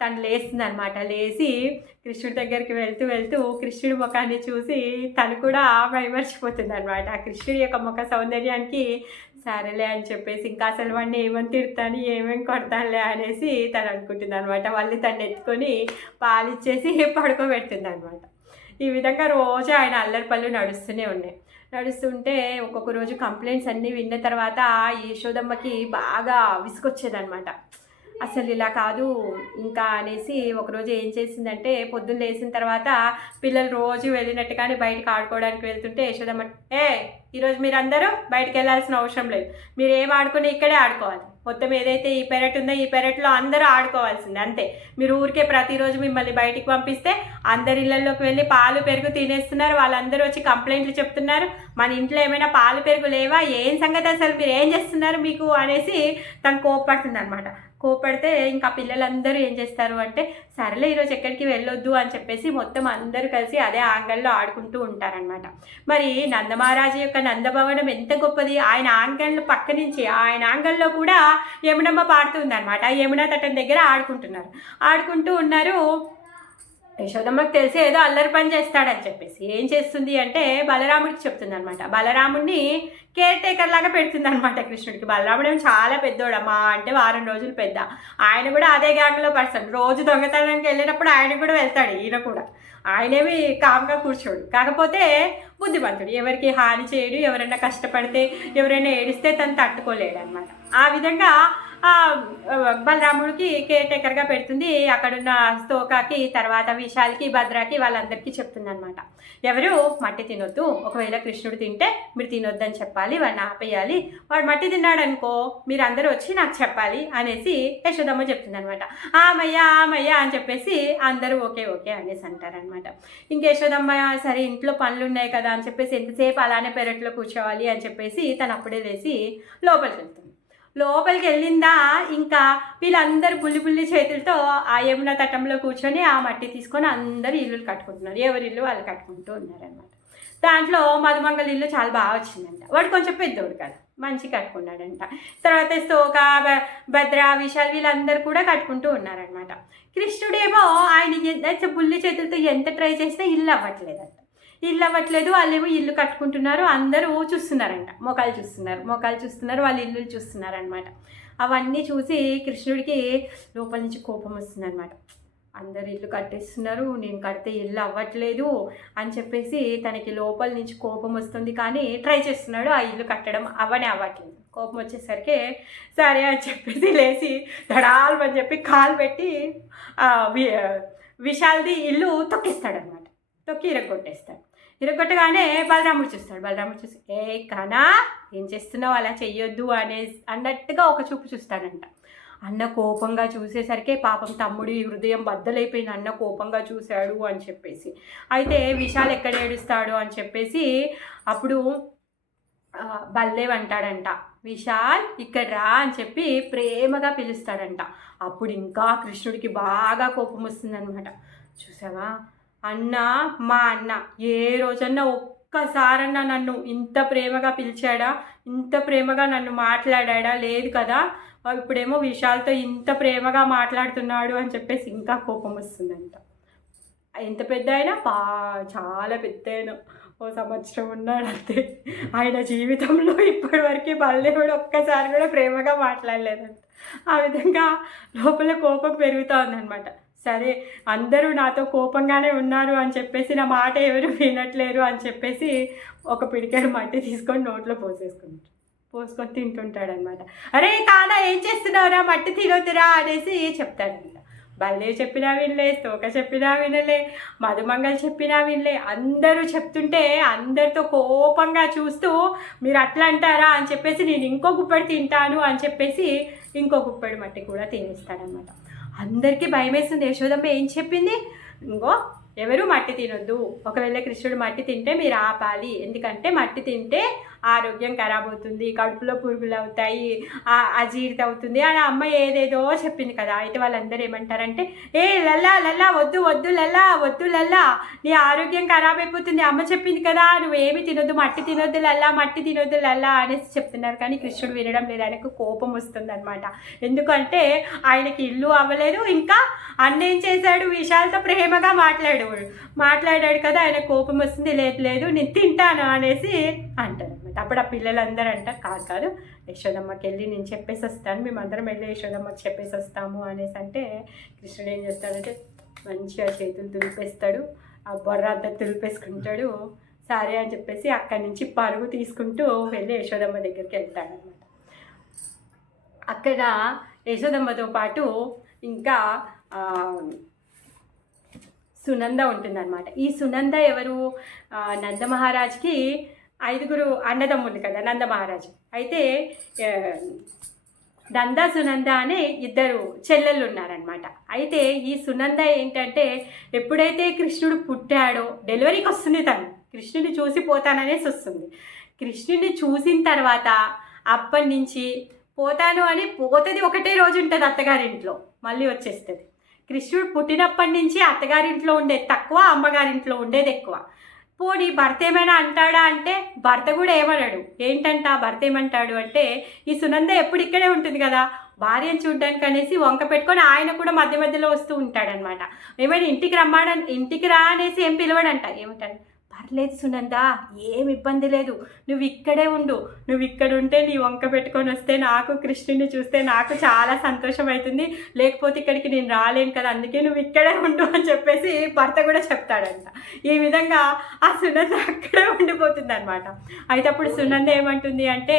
తను లేస్తుంది అనమాట. లేచి కృష్ణుడి దగ్గరికి వెళ్తూ వెళ్తూ కృష్ణుడి ముఖాన్ని చూసి తను కూడా మైమర్చిపోతుంది అనమాట. ఆ కృష్ణుడి యొక్క ముఖ సౌందర్యానికి సరేలే అని చెప్పేసి ఇంకా అసలు వాడిని ఏమని తిడతాను ఏమేమి కొడతానులే అనేసి తను అనుకుంటుంది అనమాట. వాళ్ళు తను ఎత్తుకొని పాలిచ్చేసి పడుకోబెడుతుంది అనమాట. ఈ విధంగా రోజు ఆయన అల్లరి పళ్ళు నడుస్తూనే ఉన్నాయి. నడుస్తుంటే ఒక్కొక్క రోజు కంప్లైంట్స్ అన్నీ విన్న తర్వాత యశోదమ్మకి బాగా విసుగొచ్చేదనమాట. అసలు ఇలా కాదు ఇంకా అనేసి ఒకరోజు ఏం చేసిందంటే పొద్దున్న లేచిన తర్వాత పిల్లలు రోజు వెళ్ళినట్టుగానే బయటకు ఆడుకోవడానికి వెళ్తుంటే యశోదమ్మ, ఈరోజు మీరందరూ బయటకు వెళ్ళాల్సిన అవసరం లేదు, మీరు ఏం ఆడుకుని ఇక్కడే ఆడుకోవాలి, మొత్తం ఏదైతే ఈ పెరట్ ఉందో ఈ పెరట్లో అందరూ ఆడుకోవాల్సిందే అంతే, మీరు ఊరికే ప్రతిరోజు మిమ్మల్ని బయటికి పంపిస్తే అందరి ఇళ్ళల్లోకి వెళ్ళి పాలు పెరుగు తినేస్తున్నారు, వాళ్ళందరూ వచ్చి కంప్లైంట్లు చెప్తున్నారు, మన ఇంట్లో ఏమైనా పాలు పెరుగు లేవా, ఏం సంగతి అసలు మీరు ఏం చేస్తున్నారు మీకు అనేసి తను కోప్పడుతుంది అనమాట. కోపడితే ఇంకా పిల్లలందరూ ఏం చేస్తారు అంటే సరేలే ఈరోజు ఎక్కడికి వెళ్ళొద్దు అని చెప్పేసి మొత్తం అందరూ కలిసి అదే ఆంగల్లో ఆడుకుంటూ ఉంటారనమాట. మరి నందమహారాజు యొక్క నందభవనం ఎంత గొప్పది, ఆయన ఆంగళ్ళు పక్క నుంచి ఆయన ఆంగల్లో కూడా యమునమ్మ పాడుతుంది అనమాట. యమునా తటం దగ్గర ఆడుకుంటూ ఉన్నారు. యశోదమ్మకి తెలిసి ఏదో అల్లరి పని చేస్తాడని చెప్పేసి ఏం చేస్తుంది అంటే బలరాముడికి చెప్తుంది అనమాట. బలరాముడిని కేర్ టేకర్ లాగా పెడుతుంది అనమాట కృష్ణుడికి. బలరాముడు ఏమో చాలా పెద్దోడమ్మా, అంటే వారం రోజులు పెద్ద. ఆయన కూడా అదే గ్యాంగ్లో పర్సన్, రోజు దొంగతనానికి వెళ్ళినప్పుడు ఆయన కూడా వెళ్తాడు. ఈయన కూడా ఆయనేమి కామ్గా కూర్చోడు, కాకపోతే బుద్ధిమంతుడు, ఎవరికి హాని చేయడు, ఎవరైనా కష్టపడితే ఎవరైనా ఏడిస్తే తను తట్టుకోలేడు అనమాట. ఆ విధంగా బలరాముడికి కేర్ టేకర్గా పెడుతుంది. అక్కడున్న స్తోకాకి, తర్వాత విశాల్కి, భద్రాకి వాళ్ళందరికీ చెప్తుంది అనమాట. ఎవరు మట్టి తినొద్దు, ఒకవేళ కృష్ణుడు తింటే మీరు తినొద్దని చెప్పాలి, వాడిని ఆపేయాలి, వాడు మట్టి తిన్నాడు అనుకో మీరు అందరూ వచ్చి నాకు చెప్పాలి అనేసి యశోదమ్మ చెప్తుంది అనమాట. ఆమయ్య అని చెప్పేసి అందరూ ఓకే అనేసి అంటారనమాట. ఇంక యశోదమ్మ సరే ఇంట్లో పనులు ఉన్నాయి కదా అని చెప్పేసి ఎంతసేపు అలానే పెరట్లో కూర్చోవాలి అని చెప్పేసి తను అప్పుడే లేచి లోపలికి వెళ్ళిందా ఇంకా వీళ్ళందరూ బుల్లి చేతులతో ఆ యమున తటంలో కూర్చొని ఆ మట్టి తీసుకొని అందరూ ఇల్లులు కట్టుకుంటున్నారు. ఎవరి ఇల్లు వాళ్ళు కట్టుకుంటూ ఉన్నారనమాట. దాంట్లో మధుమంగళ ఇల్లు చాలా బాగా వచ్చిందంట. వాడు కొంచెం పెద్దోడు కదా, మంచి కట్టుకున్నాడంట. తర్వాత స్తోక, భద్ర, విశాల్ వీళ్ళందరూ కూడా కట్టుకుంటూ ఉన్నారనమాట. కృష్ణుడేమో ఆయన బుల్లి చేతులతో ఎంత ట్రై చేసినా ఇల్లు అవ్వట్లేదు. వాళ్ళేమో ఇల్లు కట్టుకుంటున్నారు, అందరూ చూస్తున్నారంట, మొఖాలు చూస్తున్నారు, వాళ్ళ ఇల్లు చూస్తున్నారనమాట. అవన్నీ చూసి కృష్ణుడికి లోపల నుంచి కోపం వస్తుందన్నమాట. అందరు ఇల్లు కట్టేస్తున్నారు, నేను కడితే ఇల్లు అవ్వట్లేదు అని చెప్పేసి తనకి లోపల నుంచి కోపం వస్తుంది. కానీ ట్రై చేస్తున్నాడు, ఆ ఇల్లు కట్టడం అవ్వట్లేదు. కోపం వచ్చేసరికి సరే అని చెప్పేసి లేచి దడాలని చెప్పి కాలు పెట్టి విశాల్ది ఇల్లు తొక్కిస్తాడనమాట. తొక్కి ఇరగొట్టగానే బలరాముడు చూసి కానా ఏం చేస్తున్నావు, అలా చెయ్యొద్దు అన్నట్టుగా ఒక చూపు చూస్తాడంట. అన్న కోపంగా చూసేసరికి పాపం తమ్ముడి హృదయం బద్దలైపోయింది, అన్న కోపంగా చూశాడు అని చెప్పేసి. అయితే విశాల్ ఎక్కడ ఏడుస్తాడు అని చెప్పేసి అప్పుడు బల్దేవ్ అంటాడంట, విశాల్ ఇక్కడ రా అని చెప్పి ప్రేమగా పిలుస్తాడంట. అప్పుడు ఇంకా కృష్ణుడికి బాగా కోపం వస్తుందన్నమాట. చూసావా అన్న, మా అన్న ఏ రోజన్నా ఒక్కసారన్నా నన్ను ఇంత ప్రేమగా పిలిచాడా, ఇంత ప్రేమగా నన్ను మాట్లాడా? లేదు కదా. ఇప్పుడేమో విశాల్తో ఇంత ప్రేమగా మాట్లాడుతున్నాడు అని చెప్పేసి ఇంకా కోపం వస్తుందంట. ఎంత పెద్ద అయినా చాలా పెద్ద అయినా 1 సంవత్సరం ఉన్నాడు అంతే. ఆయన జీవితంలో ఇప్పటివరకు బలదేవుడు ఒక్కసారి కూడా ప్రేమగా మాట్లాడలేదంట. ఆ విధంగా లోపల కోపం పెరుగుతూ ఉందన్నమాట. సరే అందరూ నాతో కోపంగానే ఉన్నారు అని చెప్పేసి నా మాట ఎవరు వినట్లేరు అని చెప్పేసి ఒక పిడికెడు మట్టి తీసుకొని నోట్లో పోసుకొని తింటుంటాడనమాట. అరే కానా ఏం చేస్తున్నావురా, మట్టి తినొద్దురా అనేసి చెప్తాడంట. బల్దేవ్ చెప్పినా వినలే, స్తోక చెప్పినా వినలే, మధుమంగళ చెప్పినా వినలే. అందరూ చెప్తుంటే అందరితో కోపంగా చూస్తూ మీరు అట్లా అంటారా అని చెప్పేసి నేను ఇంకో గుప్పెడు తింటాను అని చెప్పేసి ఇంకో గుప్పెడు మట్టి కూడా తినేస్తాడనమాట. అందరికీ భయం వేస్తుంది. యశోదమ్మ ఏం చెప్పింది, ఇంకో ఎవరు మట్టి తినొద్దు. ఒకవేళ కృష్ణుడు మట్టి తింటే మీరు ఆపాలి. ఎందుకంటే మట్టి తింటే ఆరోగ్యం ఖరాబ్ అవుతుంది, కడుపులో పురుగులు అవుతాయి, అజీర్తి అవుతుంది అని అమ్మ ఏదేదో చెప్పింది కదా. అయితే వాళ్ళందరూ ఏమంటారంటే, ఏ లల్లా లల్లా వద్దు వద్దు లల్లా వద్దు లల్లా, నీ ఆరోగ్యం ఖరాబ్ అయిపోతుంది, అమ్మ చెప్పింది కదా నువ్వేమి తినొద్దు, మట్టి తినొద్దు లల్లా, మట్టి తినొద్దు లల్లా అనేసి చెప్తున్నారు. కానీ కృష్ణుడు వినడం లేదు. ఆయనకు కోపం వస్తుంది అనమాట. ఎందుకంటే ఆయనకి ఇల్లు అవ్వలేదు, ఇంకా అన్న ఏం చేశాడు, విశాల్తో ప్రేమగా మాట్లాడాడు కదా, ఆయన కోపం వస్తుంది. లేదు లేదు నేను తింటాను అనేసి అంటారు అనమాట. అప్పుడు ఆ పిల్లలందరూ అంటారు, కాదు యశోదమ్మకి వెళ్ళి నేను చెప్పేసి వస్తాను, మేమందరం వెళ్ళి యశోదమ్మకి చెప్పేసి వస్తాము అనేసి అంటే కృష్ణుడు ఏం చేస్తాడంటే మంచిగా చేతులు తులిపేస్తాడు, ఆ బొర్ర అంతా తులిపేసుకుంటాడు. సరే అని చెప్పేసి అక్కడి నుంచి పరుగు తీసుకుంటూ వెళ్ళి యశోదమ్మ దగ్గరికి వెళ్తాడు అనమాట. అక్కడ యశోదమ్మతో పాటు ఇంకా సునంద ఉంటుందన్నమాట. ఈ సునంద ఎవరు, నందమహారాజ్కి 5 అన్నదమ్ములు కదా నందమహారాజు. అయితే నంద సునంద అనే 2 చెల్లెళ్ళు ఉన్నారనమాట. అయితే ఈ సునంద ఏంటంటే ఎప్పుడైతే కృష్ణుడు పుట్టాడో డెలివరీకి వస్తుంది, తను కృష్ణుడిని చూసి పోతాననేసి వస్తుంది. కృష్ణుడిని చూసిన తర్వాత అప్పటి నుంచి పోతాను అని పోతుంది, ఒకటే రోజు ఉంటుంది అత్తగారింట్లో, మళ్ళీ వచ్చేస్తుంది. కృష్ణుడు పుట్టినప్పటి నుంచి అత్తగారింట్లో ఉండేది తక్కువ, అమ్మగారింట్లో ఉండేది ఎక్కువ. పోనీ భర్త ఏమైనా అంటాడా అంటే భర్త కూడా ఏమన్నాడు. ఏంటంట భర్త ఏమంటాడు అంటే, ఈ సునంద ఎప్పుడు ఇక్కడే ఉంటుంది కదా, భార్యను చూడ్డానికి అనేసి వంక పెట్టుకొని ఆయన కూడా మధ్య మధ్యలో వస్తూ ఉంటాడనమాట. ఏమైనా ఇంటికి రా అనేసి ఏం పిలవడంట. ఏమిటంటే, పర్లేదు సునంద, ఏం ఇబ్బంది లేదు, నువ్వు ఇక్కడే ఉండు, నువ్వు ఇక్కడ ఉంటే నీ వంక పెట్టుకొని వస్తే నాకు కృష్ణుడిని చూస్తే నాకు చాలా సంతోషం అవుతుంది, లేకపోతే ఇక్కడికి నేను రాలేను కదా, అందుకే నువ్వు ఇక్కడే ఉండు అని చెప్పేసి భర్త కూడా చెప్తాడంట. ఈ విధంగా ఆ సునంద అక్కడే ఉండిపోతుంది అనమాట. అయితే అప్పుడు సునంద ఏమంటుంది అంటే,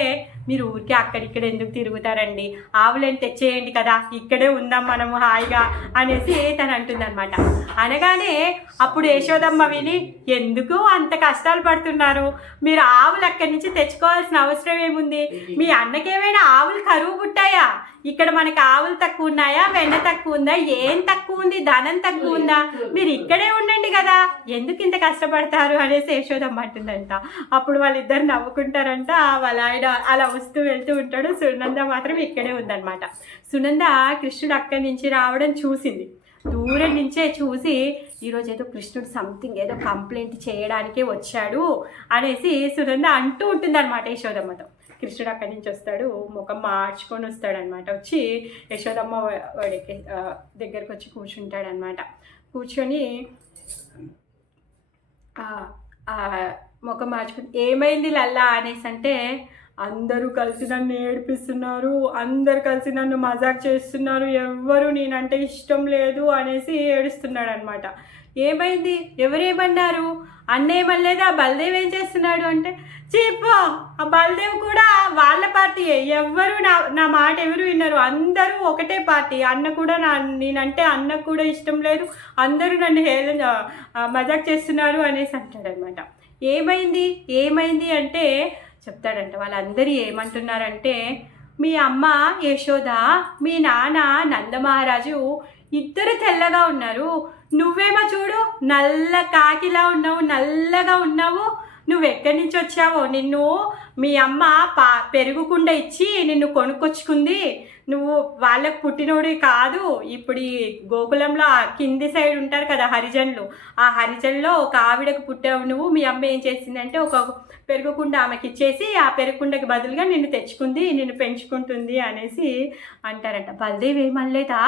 మీరు ఊరికే అక్కడిక్కడ ఎందుకు తిరుగుతారండి, ఆవులను తెచ్చేయండి కదా, ఇక్కడే ఉందాం మనము హాయిగా అనేసి తను అంటుంది అనమాట. అనగానే అప్పుడు యశోదమ్మ విని, ఎందుకు అంత కష్టాలు పడుతున్నారు, మీరు ఆవులు అక్కడి నుంచి తెచ్చుకోవాల్సిన అవసరం ఏముంది, మీ అన్నకేమైనా ఆవులు కరువు పుట్టాయా, ఇక్కడ మనకి ఆవులు తక్కువ ఉన్నాయా, వెన్న తక్కువ ఉందా, ఏం తక్కువ ఉంది, ధనం తక్కువ ఉందా, మీరు ఇక్కడే ఉండండి కదా, ఎందుకు ఇంత కష్టపడతారు అనేసి యశోదమ్మ అంటుందంట. అప్పుడు వాళ్ళిద్దరు నవ్వుకుంటారంట. వాళ్ళ ఆయన అలా వస్తూ వెళ్తూ ఉంటాడు, సునంద మాత్రం ఇక్కడే ఉందన్నమాట. సునంద కృష్ణుడు అక్కడి నుంచి రావడం చూసింది, దూరం నుంచే చూసి ఈరోజు ఏదో కృష్ణుడు సంథింగ్ ఏదో కంప్లైంట్ చేయడానికే వచ్చాడు అనేసి సునంద అంటూ ఉంటుందన్నమాట యశోదమ్మతో. కృష్ణుడు అక్కడి నుంచి వస్తాడు, ముఖం మార్చుకొని వస్తాడనమాట. వచ్చి యశోదమ్మ వాడికి దగ్గరకు వచ్చి కూర్చుంటాడనమాట. కూర్చొని ముఖం మార్చుకొని, ఏమైంది లల్లా అనేసి అంటే, అందరూ కలిసి నన్ను ఏడిపిస్తున్నారు, అందరు కలిసి నన్ను మజాక్ చేస్తున్నారు, ఎవ్వరు నేనంటే ఇష్టం లేదు అనేసి ఏడుస్తున్నాడు అనమాట. ఏమైంది, ఎవరేమన్నారు, అన్న ఏమనలేదా, బలదేవ్ ఏం చేస్తున్నాడు అంటే, చెప్పు ఆ బలదేవ్ కూడా వాళ్ళ పార్టీ, ఎవ్వరు నా మాట ఎవరు విన్నారు, అందరూ ఒకటే పార్టీ, అన్న కూడా నేనంటే అన్నకు కూడా ఇష్టం లేదు, అందరూ నన్ను మజాక్ చేస్తున్నారు అనేసి అంటాడనమాట. ఏమైంది అంటే చెప్తాడంట. వాళ్ళందరూ ఏమంటున్నారంటే, మీ అమ్మ యశోద, మీ నాన్న నందమహారాజు ఇద్దరు తెల్లగా ఉన్నారు, నువ్వేమో చూడు నల్ల కాకిలా ఉన్నావు, నల్లగా ఉన్నావు, నువ్వు ఎక్కడి నుంచి వచ్చావో, నిన్ను మీ అమ్మ పెరుగుకుండ ఇచ్చి నిన్ను కొనుక్కొచ్చుకుంది, నువ్వు వాళ్ళకు పుట్టినోడి కాదు. ఇప్పుడు ఈ గోకులంలో కింది సైడ్ ఉంటారు కదా హరిజనులు, ఆ హరిజన్లో ఒక ఆవిడకు పుట్టావు నువ్వు. మీ అమ్మ ఏం చేసిందంటే ఒక పెరుగుకుండ ఆమెకి ఇచ్చేసి ఆ పెరుగుకుండకి బదులుగా నిన్ను తెచ్చుకుంది, నిన్ను పెంచుకుంటుంది అనేసి అంటారంట. బలదేవ్ ఏమనలేదా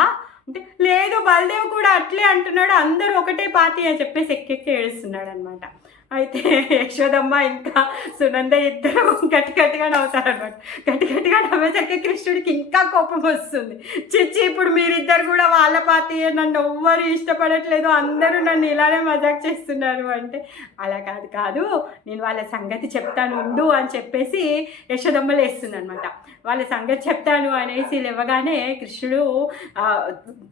అంటే, లేదు బలదేవ్ కూడా అట్లే అంటున్నాడు, అందరూ ఒకటే పార్టీ అని చెప్పేసి ఎక్కెక్కి ఏడుస్తున్నాడు అనమాట. అయితే యశోదమ్మ ఇంకా సునంద ఇద్దరు గట్టిగా నవ్వుతారనమాట. గట్టిగా నవ్వేసరికి కృష్ణుడికి ఇంకా కోపం వస్తుంది. చిచ్చి, ఇప్పుడు మీరిద్దరు కూడా వాళ్ళ పార్టీ, నన్ను ఎవ్వరు ఇష్టపడట్లేదు, అందరూ నన్ను ఇలానే మజాక్ చేస్తున్నారు అంటే, అలా కాదు నేను వాళ్ళ సంగతి చెప్తాను ఉండు అని చెప్పేసి యశోదమ్మ లేస్తుంది అనమాట. వాళ్ళ సంగతి చెప్తాను అనేసి లేవగానే కృష్ణుడు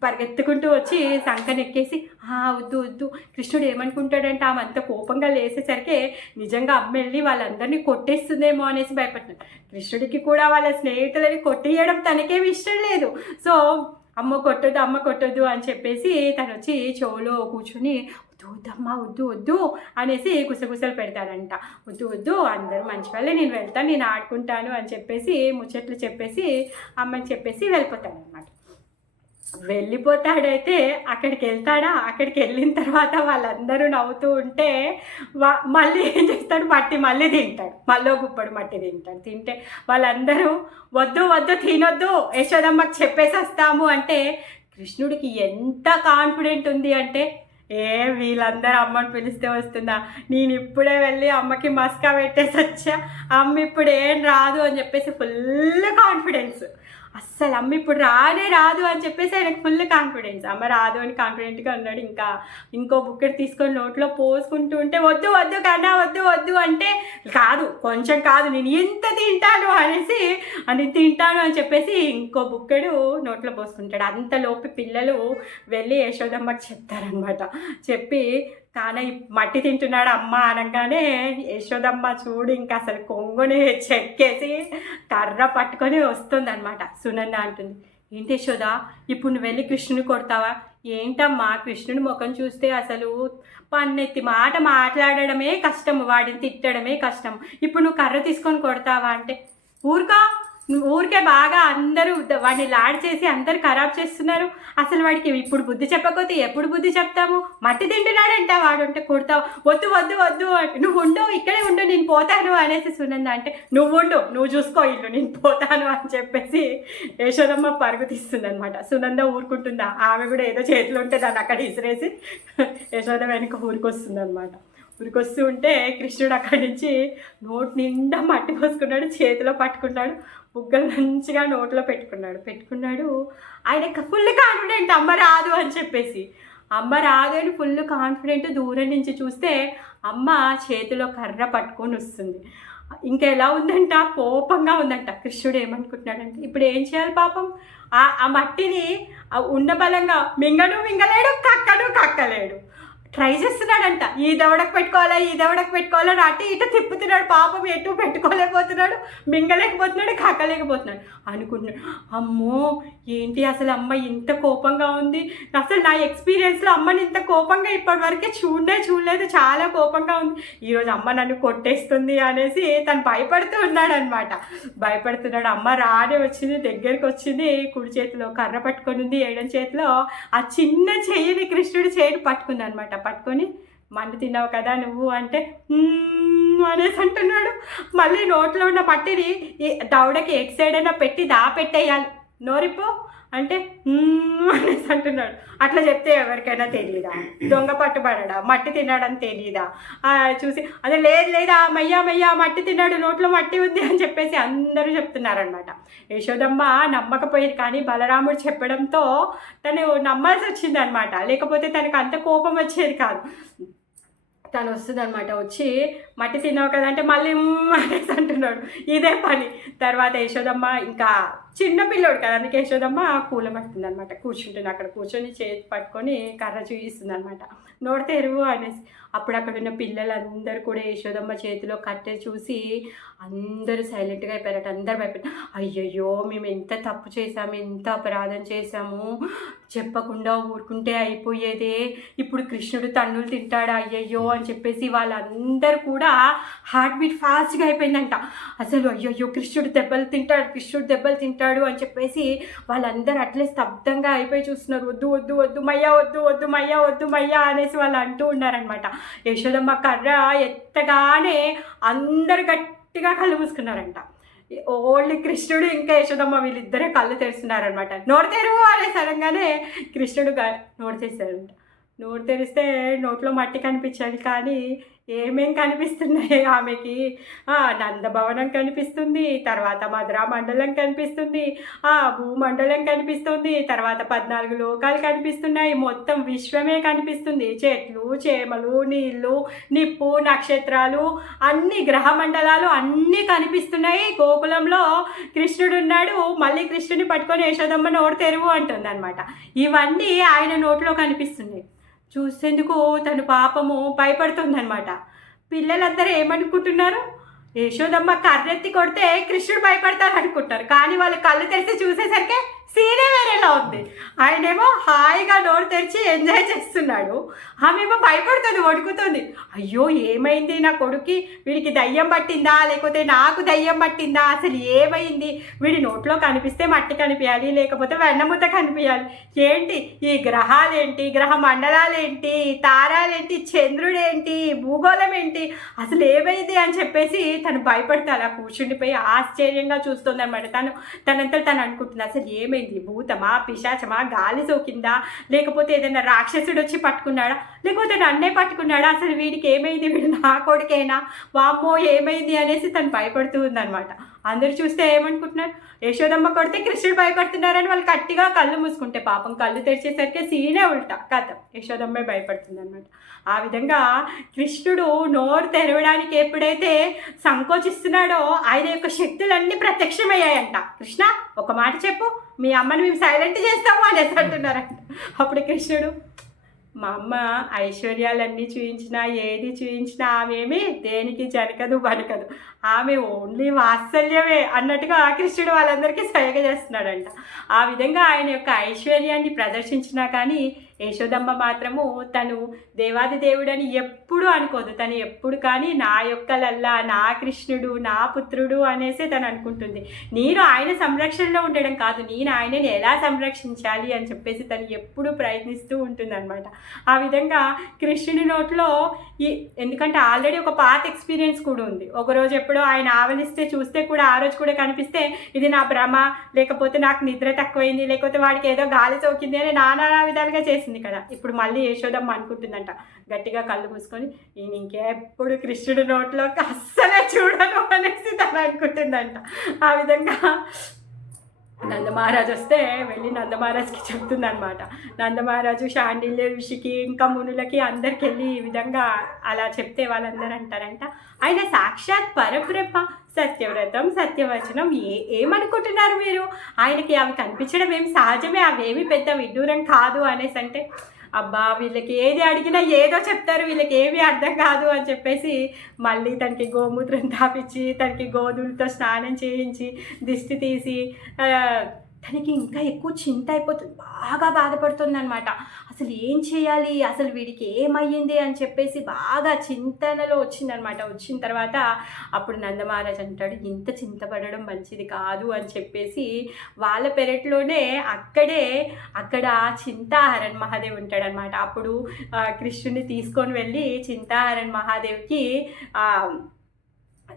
పరిగెత్తుకుంటూ వచ్చి సంకనెక్కేసి, వద్దు కృష్ణుడు ఏమనుకుంటాడంటే, ఆమె అంత కోపంగా లేసేసరికి నిజంగా అమ్మ వెళ్ళి వాళ్ళందరినీ కొట్టేస్తుందేమో అనేసి భయపడుతున్నాడు. కృష్ణుడికి కూడా వాళ్ళ స్నేహితులని కొట్టేయడం తనకేమి ఇష్టం లేదు. సో అమ్మ కొట్టొద్దు అని చెప్పేసి తను వచ్చి చెవులో కూర్చొని వద్దు వద్దమ్మా వద్దు వద్దు అనేసి గుసగుసలు పెడతాడంట. వద్దు వద్దు అందరూ మంచి వాళ్ళే, నేను వెళ్తాను, నేను ఆడుకుంటాను అని చెప్పేసి ముచ్చట్లు చెప్పేసి అమ్మని చెప్పేసి వెళ్ళిపోతాడనమాట. వెళ్ళిపోతాడైతే అక్కడికి వెళ్తాడా, అక్కడికి వెళ్ళిన తర్వాత వాళ్ళందరూ నవ్వుతూ ఉంటే మళ్ళీ ఏం చేస్తాడు, మట్టి మళ్ళీ తింటాడు, మళ్ళీ గుప్పడు మట్టి తింటాడు. తింటే వాళ్ళందరూ వద్దు వద్దు తినొద్దు యశోదమ్మకి చెప్పేసి వస్తాము అంటే కృష్ణుడికి ఎంత కాన్ఫిడెంట్ ఉంది అంటే, వీళ్ళందరూ అమ్మని పిలిస్తే వస్తుందా, నేను ఇప్పుడే వెళ్ళి అమ్మకి మస్కా పెట్టేసి వచ్చా, అమ్మ ఇప్పుడు ఏం రాదు అని చెప్పేసి ఫుల్ కాన్ఫిడెన్స్. అస్సలు అమ్మ ఇప్పుడు రానే రాదు అని చెప్పేసి ఆయనకు ఫుల్ కాన్ఫిడెన్స్. అమ్మ రాదు అని కాన్ఫిడెంట్గా ఉన్నాడు. ఇంకో బుక్కెట్ తీసుకొని నోట్లో పోసుకుంటూ ఉంటే వద్దు వద్దు కన్నా వద్దు వద్దు అంటే కాదు కొంచెం కాదు నేను ఇంత తింటాను అనేసి తింటాను అని చెప్పేసి ఇంకో బుక్కెడు నోట్లో పోసుకుంటాడు. అంతలోపు పిల్లలు వెళ్ళి యశోదమ్మకి చెప్తారనమాట. చెప్పి తానే మట్టి తింటున్నాడు అమ్మ అనగానే యశోదమ్మ చూడు ఇంకా అసలు కొంగుని చెక్కేసి కర్ర పట్టుకొని వస్తుందన్నమాట. సునంద అంటుంది, ఏంటి యశోద ఇప్పుడు నువ్వు వెళ్ళి కృష్ణుని కొడతావా? ఏంటమ్మా కృష్ణుని ముఖం చూస్తే అసలు పన్నెత్తి మాట మాట్లాడడమే కష్టం, వాడిని తిట్టడమే కష్టం, ఇప్పుడు నువ్వు కర్ర తీసుకొని కొడతావా అంటే ఊరికే బాగా అందరూ వాడిని లాడ్ చేసి అందరు ఖరాబ్ చేస్తున్నారు, అసలు వాడికి ఇప్పుడు బుద్ధి చెప్పకపోతే ఎప్పుడు బుద్ధి చెప్తాము, మట్టి తింటున్నాడంట వాడు అంటే కొడతావు, వద్దు వద్దు వద్దు నువ్వు ఉండు ఇక్కడే ఉండు నేను పోతాను అనేసి సునంద అంటే నువ్వు ఉండు నువ్వు చూసుకో ఇల్లు నేను పోతాను అని చెప్పేసి యశోదమ్మ పరుగు తీస్తుంది అనమాట. సునంద ఊరుకుంటుందా, ఆమె కూడా ఏదో చేతిలో ఉంటే దాన్ని అక్కడ ఇసిరేసి యశోద వెనక ఊరికొస్తుంది అనమాట. ఊరికొస్తూ ఉంటే కృష్ణుడు అక్కడి నుంచి నోటి నిండా మట్టి పోసుకున్నాడు, చేతిలో పట్టుకున్నాడు, బుగ్గలు మంచిగా నోట్లో పెట్టుకున్నాడు. ఆయన ఫుల్ కాన్ఫిడెంట్ అమ్మ రాదు అని చెప్పేసి. అమ్మ రాదు అని ఫుల్ కాన్ఫిడెంట్. దూరం నుంచి చూస్తే అమ్మ చేతిలో కర్ర పట్టుకొని వస్తుంది. ఇంకా ఎలా ఉందంట, కోపంగా ఉందంట. కృష్ణుడు ఏమనుకుంటున్నాడంటే ఇప్పుడు ఏం చేయాలి పాపం, ఆ మట్టిని ఉన్న బలంగా మింగలేడు, కక్కలేడు. ట్రై చేస్తున్నాడంట, ఈ దవడకు పెట్టుకోవాలని అటు ఇటు తిప్పుతున్నాడు. పాపం ఎటు పెట్టుకోలేకపోతున్నాడు, మింగలేకపోతున్నాడు, కక్కలేకపోతున్నాడు. అనుకుంటున్నాడు అమ్మో ఏంటి అసలు అమ్మ ఇంత కోపంగా ఉంది, అసలు నా ఎక్స్పీరియన్స్లో అమ్మని ఇంత కోపంగా ఇప్పటివరకే చూడలేదు, చాలా కోపంగా ఉంది, ఈరోజు అమ్మ నన్ను కొట్టేస్తుంది అనేసి తను భయపడుతున్నాడు. అమ్మ రానే వచ్చింది, దగ్గరికి వచ్చింది, కుడి చేతిలో కర్ర పట్టుకొని ఉంది, ఎడం చేతిలో ఆ చిన్న చెయ్యిని కృష్ణుడి చేయి పట్టుకుంది అనమాట. పట్టుకొని మండు తిన్నావు కదా నువ్వు అంటే అనేసి అంటున్నాడు. మళ్ళీ నోట్లో ఉన్న మట్టిని దవడకి ఎట్ సైడ్ అయినా పెట్టి పెట్టేయాలి, నోరిపో అంటే అనేసి అంటున్నాడు. అట్లా చెప్తే ఎవరికైనా తెలియదా, దొంగ పట్టుబడా, మట్టి తిన్నాడని తెలియదా? చూసి అదే లేదా మయ్యా మట్టి తిన్నాడు, నోట్లో మట్టి ఉంది అని చెప్పేసి అందరూ చెప్తున్నారనమాట. యశోదమ్మ నమ్మకపోయేది, కానీ బలరాముడు చెప్పడంతో తను నమ్మాల్సి వచ్చింది అనమాట. లేకపోతే తనకు అంత కోపం వచ్చేది కాదు. తను వస్తుంది అనమాట. వచ్చి మట్టి తిన్నావు కదా అంటే మళ్ళీ అనేసి అంటున్నాడు, ఇదే పని. తర్వాత యశోదమ్మ ఇంకా చిన్న పిల్లోడు కదా, అందుకే యశోదమ్మ కూలబడుతుంది అనమాట. కూర్చుంటుంది, అక్కడ కూర్చొని చేతి పట్టుకొని కర్ర చూపిస్తుంది అనమాట. నోరు తెరువు అనేసి. అప్పుడు అక్కడ ఉన్న పిల్లలందరూ కూడా యశోదమ్మ చేతిలో కట్టె చూసి అందరూ సైలెంట్గా అయిపోయారట. అందరు భయపడ్డారు, అయ్యయ్యో మేము ఎంత తప్పు చేసాము, ఎంత అపరాధం చేసాము, చెప్పకుండా ఊరుకుంటే అయిపోయేదే, ఇప్పుడు కృష్ణుడు తన్నులు తింటాడా అయ్యయ్యో అని చెప్పేసి వాళ్ళందరూ కూడా హార్ట్ బీట్ ఫాస్ట్గా అయిపోయిందంట. అసలు అయ్యయ్యో కృష్ణుడు దెబ్బలు తింటాడు అని చెప్పేసి వాళ్ళందరూ అట్లే స్తబ్దంగా అయిపోయి చూస్తున్నారు. వద్దు మయ్యా అనేసి వాళ్ళు అంటూ ఉన్నారనమాట. యశోదమ్మ కర్ర ఎత్తగానే అందరు గట్టిగా కళ్ళు మూసుకున్నారంట. ఓన్లీ కృష్ణుడు ఇంకా యశోదమ్మ వీళ్ళిద్దరే కళ్ళు తెరుస్తున్నారనమాట. నోరు తెరువు అనేసి అనగానే కృష్ణుడు నోరు తెరిచారంట. నోరు తెరిస్తే నోట్లో మట్టి కనిపించాలి, కానీ ఏమేం కనిపిస్తున్నాయి ఆమెకి? నందభవనం కనిపిస్తుంది, తర్వాత మధురా మండలం కనిపిస్తుంది, భూమండలం కనిపిస్తుంది, తర్వాత 14 లోకాలు కనిపిస్తున్నాయి, మొత్తం విశ్వమే కనిపిస్తుంది. చెట్లు, చేమలు, నీళ్ళు, నిప్పు, నక్షత్రాలు, అన్ని గ్రహ మండలాలు అన్నీ కనిపిస్తున్నాయి. గోకులంలో కృష్ణుడు ఉన్నాడు. మళ్ళీ కృష్ణుడిని పట్టుకొని యశోదమ్మ నోరు తెరువు అంటుంది అనమాట. ఇవన్నీ ఆయన నోట్లో కనిపిస్తున్నాయి. చూసేందుకు తను పాపము భయపడుతుందనమాట. పిల్లలందరూ ఏమనుకుంటున్నారు, యశోదమ్మ కర్రెత్తి కొడితే కృష్ణుడు భయపడతారు అనుకుంటారు, కానీ వాళ్ళు కళ్ళు తెరిచి చూసేసరికి సీనే వేరేలా ఉంది. ఆయనేమో హాయిగా నోరు తెరిచి ఎంజాయ్ చేస్తున్నాడు, ఆమెమో భయపడుతుంది, వణుకుతుంది. అయ్యో ఏమైంది నా కొడుక్కి, వీడికి దయ్యం పట్టిందా లేకపోతే నాకు దయ్యం పట్టిందా, అసలు ఏమైంది, వీడి నోట్లో కనిపిస్తే మట్టి కనిపించాలి లేకపోతే వెన్నముద్ద కనిపించాలి, ఏంటి ఈ గ్రహాలేంటి, గ్రహ మండలాలేంటి, తారాలేంటి, చంద్రుడేంటి, భూగోళం ఏంటి, అసలు ఏమైంది అని చెప్పేసి తను భయపడితే అలా కూర్చుండిపోయి ఆశ్చర్యంగా చూస్తుంది అనమాట. తనంతా తను అనుకుంటుంది, అసలు ఏమైంది, భూతమా, పిశాచమా, గాలి సోకిందా, లేకపోతే ఏదైనా రాక్షసుడు వచ్చి పట్టుకున్నాడా, లేకపోతే నన్నే పట్టుకున్నాడా, అసలు వీడికి ఏమైంది, వీడు నా కొడుకేనా, వామ్మో ఏమైంది అనేసి తను భయపడుతూ ఉందన్నమాట. అందరు చూస్తే ఏమనుకుంటున్నారు, యశోదమ్మ కొడితే కృష్ణుడు భయపడుతున్నారని వాళ్ళు గట్టిగా కళ్ళు మూసుకుంటే, పాపం కళ్ళు తెరిచేసరికి సీనే ఉల్టా కథ, యశోదమ్మే భయపడుతుంది అనమాట. ఆ విధంగా కృష్ణుడు నోరు తెరవడానికి ఎప్పుడైతే సంకోచిస్తున్నాడో ఆయన యొక్క శక్తులన్నీ ప్రత్యక్షమయ్యాయంట. కృష్ణ ఒక మాట చెప్పు, మీ అమ్మని మేము సైలెంట్ చేస్తాము అనేసి అంటున్నారంట. అప్పుడు కృష్ణుడు, మా అమ్మ ఐశ్వర్యాలన్నీ చూయించినా ఏది చూయించినా ఆమెమి దేనికి జనకదు వనకదు, ఆమె ఓన్లీ వాత్సల్యమే అన్నట్టుగా కృష్ణుడు వాళ్ళందరికీ సహాయ చేస్తున్నాడంట. ఆ విధంగా ఆయన యొక్క ఐశ్వర్యాన్ని ప్రదర్శించినా కానీ యశోదమ్మ మాత్రము తను దేవాది దేవుడని ఎప్పుడు అనుకోదు. తను ఎప్పుడు కానీ నా యొక్కలల్లా నా కృష్ణుడు నా పుత్రుడు అనేసి తను అనుకుంటుంది. నేను ఆయన సంరక్షణలో ఉండడం కాదు, నేను ఆయనని ఎలా సంరక్షించాలి అని చెప్పేసి తను ఎప్పుడు ప్రయత్నిస్తూ ఉంటుంది అనమాట. ఆ విధంగా కృష్ణుడి నోట్లో ఎందుకంటే ఆల్రెడీ ఒక పాత ఎక్స్పీరియన్స్ కూడా ఉంది. ఒకరోజు ఎప్పుడో ఆయన ఆవలిస్తే చూస్తే కూడా ఆ రోజు కూడా కనిపిస్తే ఇది నా భ్రమ, లేకపోతే నాకు నిద్ర తక్కువైంది, లేకపోతే వాడికి ఏదో గాలి సోకింది అని నానా విధాలుగా చేసింది కదా. ఇప్పుడు మళ్ళీ యశోదమ్మ అనుకుంటుందంట గట్టిగా కళ్ళు మూసుకొని, నేను ఇంకెప్పుడు కృష్ణుడి నోట్లోకి అస్సలే చూడను అనేసి తను అనుకుంటుందంట. ఆ విధంగా నందమహారాజు వస్తే వెళ్ళి నందమహారాజుకి చెప్తుందనమాట. నందమహారాజు శాండిల్య ఋషికి ఇంకా మునులకి అందరికి వెళ్ళి ఈ విధంగా అలా చెప్తే వాళ్ళందరూ అంటారంట, ఆయన సాక్షాత్ పరబ్రహ్మ, సత్యవ్రతం, సత్యవచనం, ఏమనుకుంటున్నారు మీరు, ఆయనకి అవి కనిపించడం ఏమి సహజమే, అవేమి పెద్ద విడ్డూరం కాదు అనేసి అంటే, అబ్బా వీళ్ళకి ఏది అడిగినా ఏదో చెప్తారు, వీళ్ళకి ఏమీ అర్థం కాదు అని చెప్పేసి మళ్ళీ తనకి గోమూత్రం తాపించి తనకి గోధులతో స్నానం చేయించి దిష్టి తీసి తనకి ఇంకా ఎక్కువ చింత అయిపోతుంది, బాగా బాధపడుతుంది అనమాట. అసలు ఏం చేయాలి, అసలు వీడికి ఏమయ్యింది అని చెప్పేసి బాగా చింతనలో వచ్చిందనమాట. వచ్చిన తర్వాత అప్పుడు నందమహారాజ్ అంటాడు, ఇంత చింతపడడం మంచిది కాదు అని చెప్పేసి వాళ్ళ పెరట్లోనే అక్కడ చింతాహరన్ మహాదేవ్ ఉంటాడనమాట. అప్పుడు కృష్ణుని తీసుకొని వెళ్ళి చింతాహరన్ మహాదేవ్కి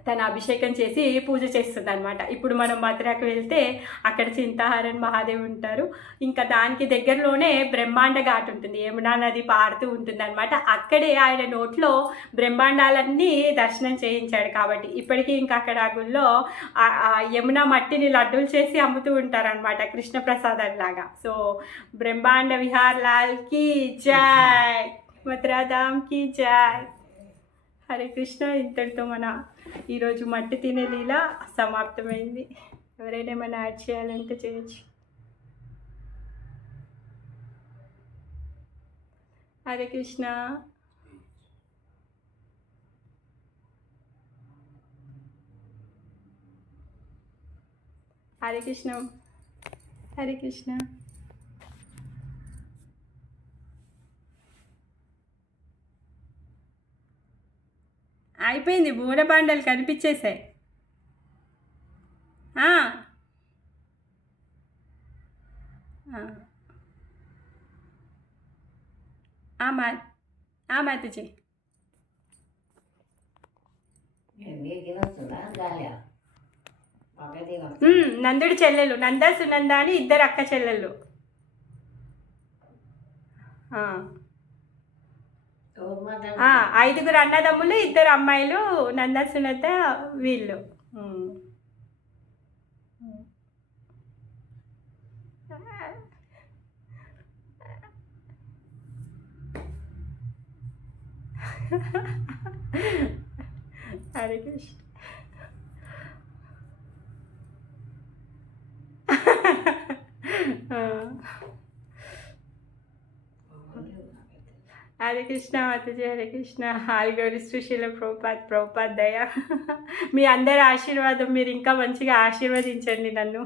తన అభిషేకం చేసి పూజ చేస్తుంది అనమాట. ఇప్పుడు మనం మథురకు వెళ్తే అక్కడ చింతాహరన్ మహాదేవ్ ఉంటారు. ఇంకా దానికి దగ్గరలోనే బ్రహ్మాండ ఘాట్ ఉంటుంది, యమునా నది పారుతూ ఉంటుంది అనమాట. అక్కడే ఆయన నోట్లో బ్రహ్మాండాలన్నీ దర్శనం చేయించాడు కాబట్టి ఇప్పటికీ ఇంకా అక్కడ గుళ్ళో యమునా మట్టిని లడ్డూలు చేసి అమ్ముతూ ఉంటారనమాట కృష్ణప్రసాదం లాగా. సో బ్రహ్మాండ విహార్ లాల్ కి జై, మథురాధామ్ కి జై. హరే కృష్ణ. ఇంతటితో మన ఈరోజు మట్టి తినే లీల సమాప్తమైంది. ఎవరైనా ఏమైనా యాడ్ చేయాలంటే చేయొచ్చు. హరే కృష్ణ. హరే కృష్ణ. హరే కృష్ణ. అయిపోయింది, బూరబాండలు కనిపించేసాయి. మాతజీ నందుడి చెల్లెలు నంద సునంద అని ఇద్దరు అక్క చెల్లెళ్ళు. ఐదుగురు అన్నదమ్ములు, ఇద్దరు అమ్మాయిలు, నంద సునత వీళ్ళు. హరే కృష్ణ. హరే కృష్ణ మాతాజీ. హరే కృష్ణ. హాయ్ గౌరీశ్రీ శీల ప్రభుపాద్ దయ. మీ అందరి ఆశీర్వాదం, మీరు ఇంకా మంచిగా ఆశీర్వదించండి నన్ను.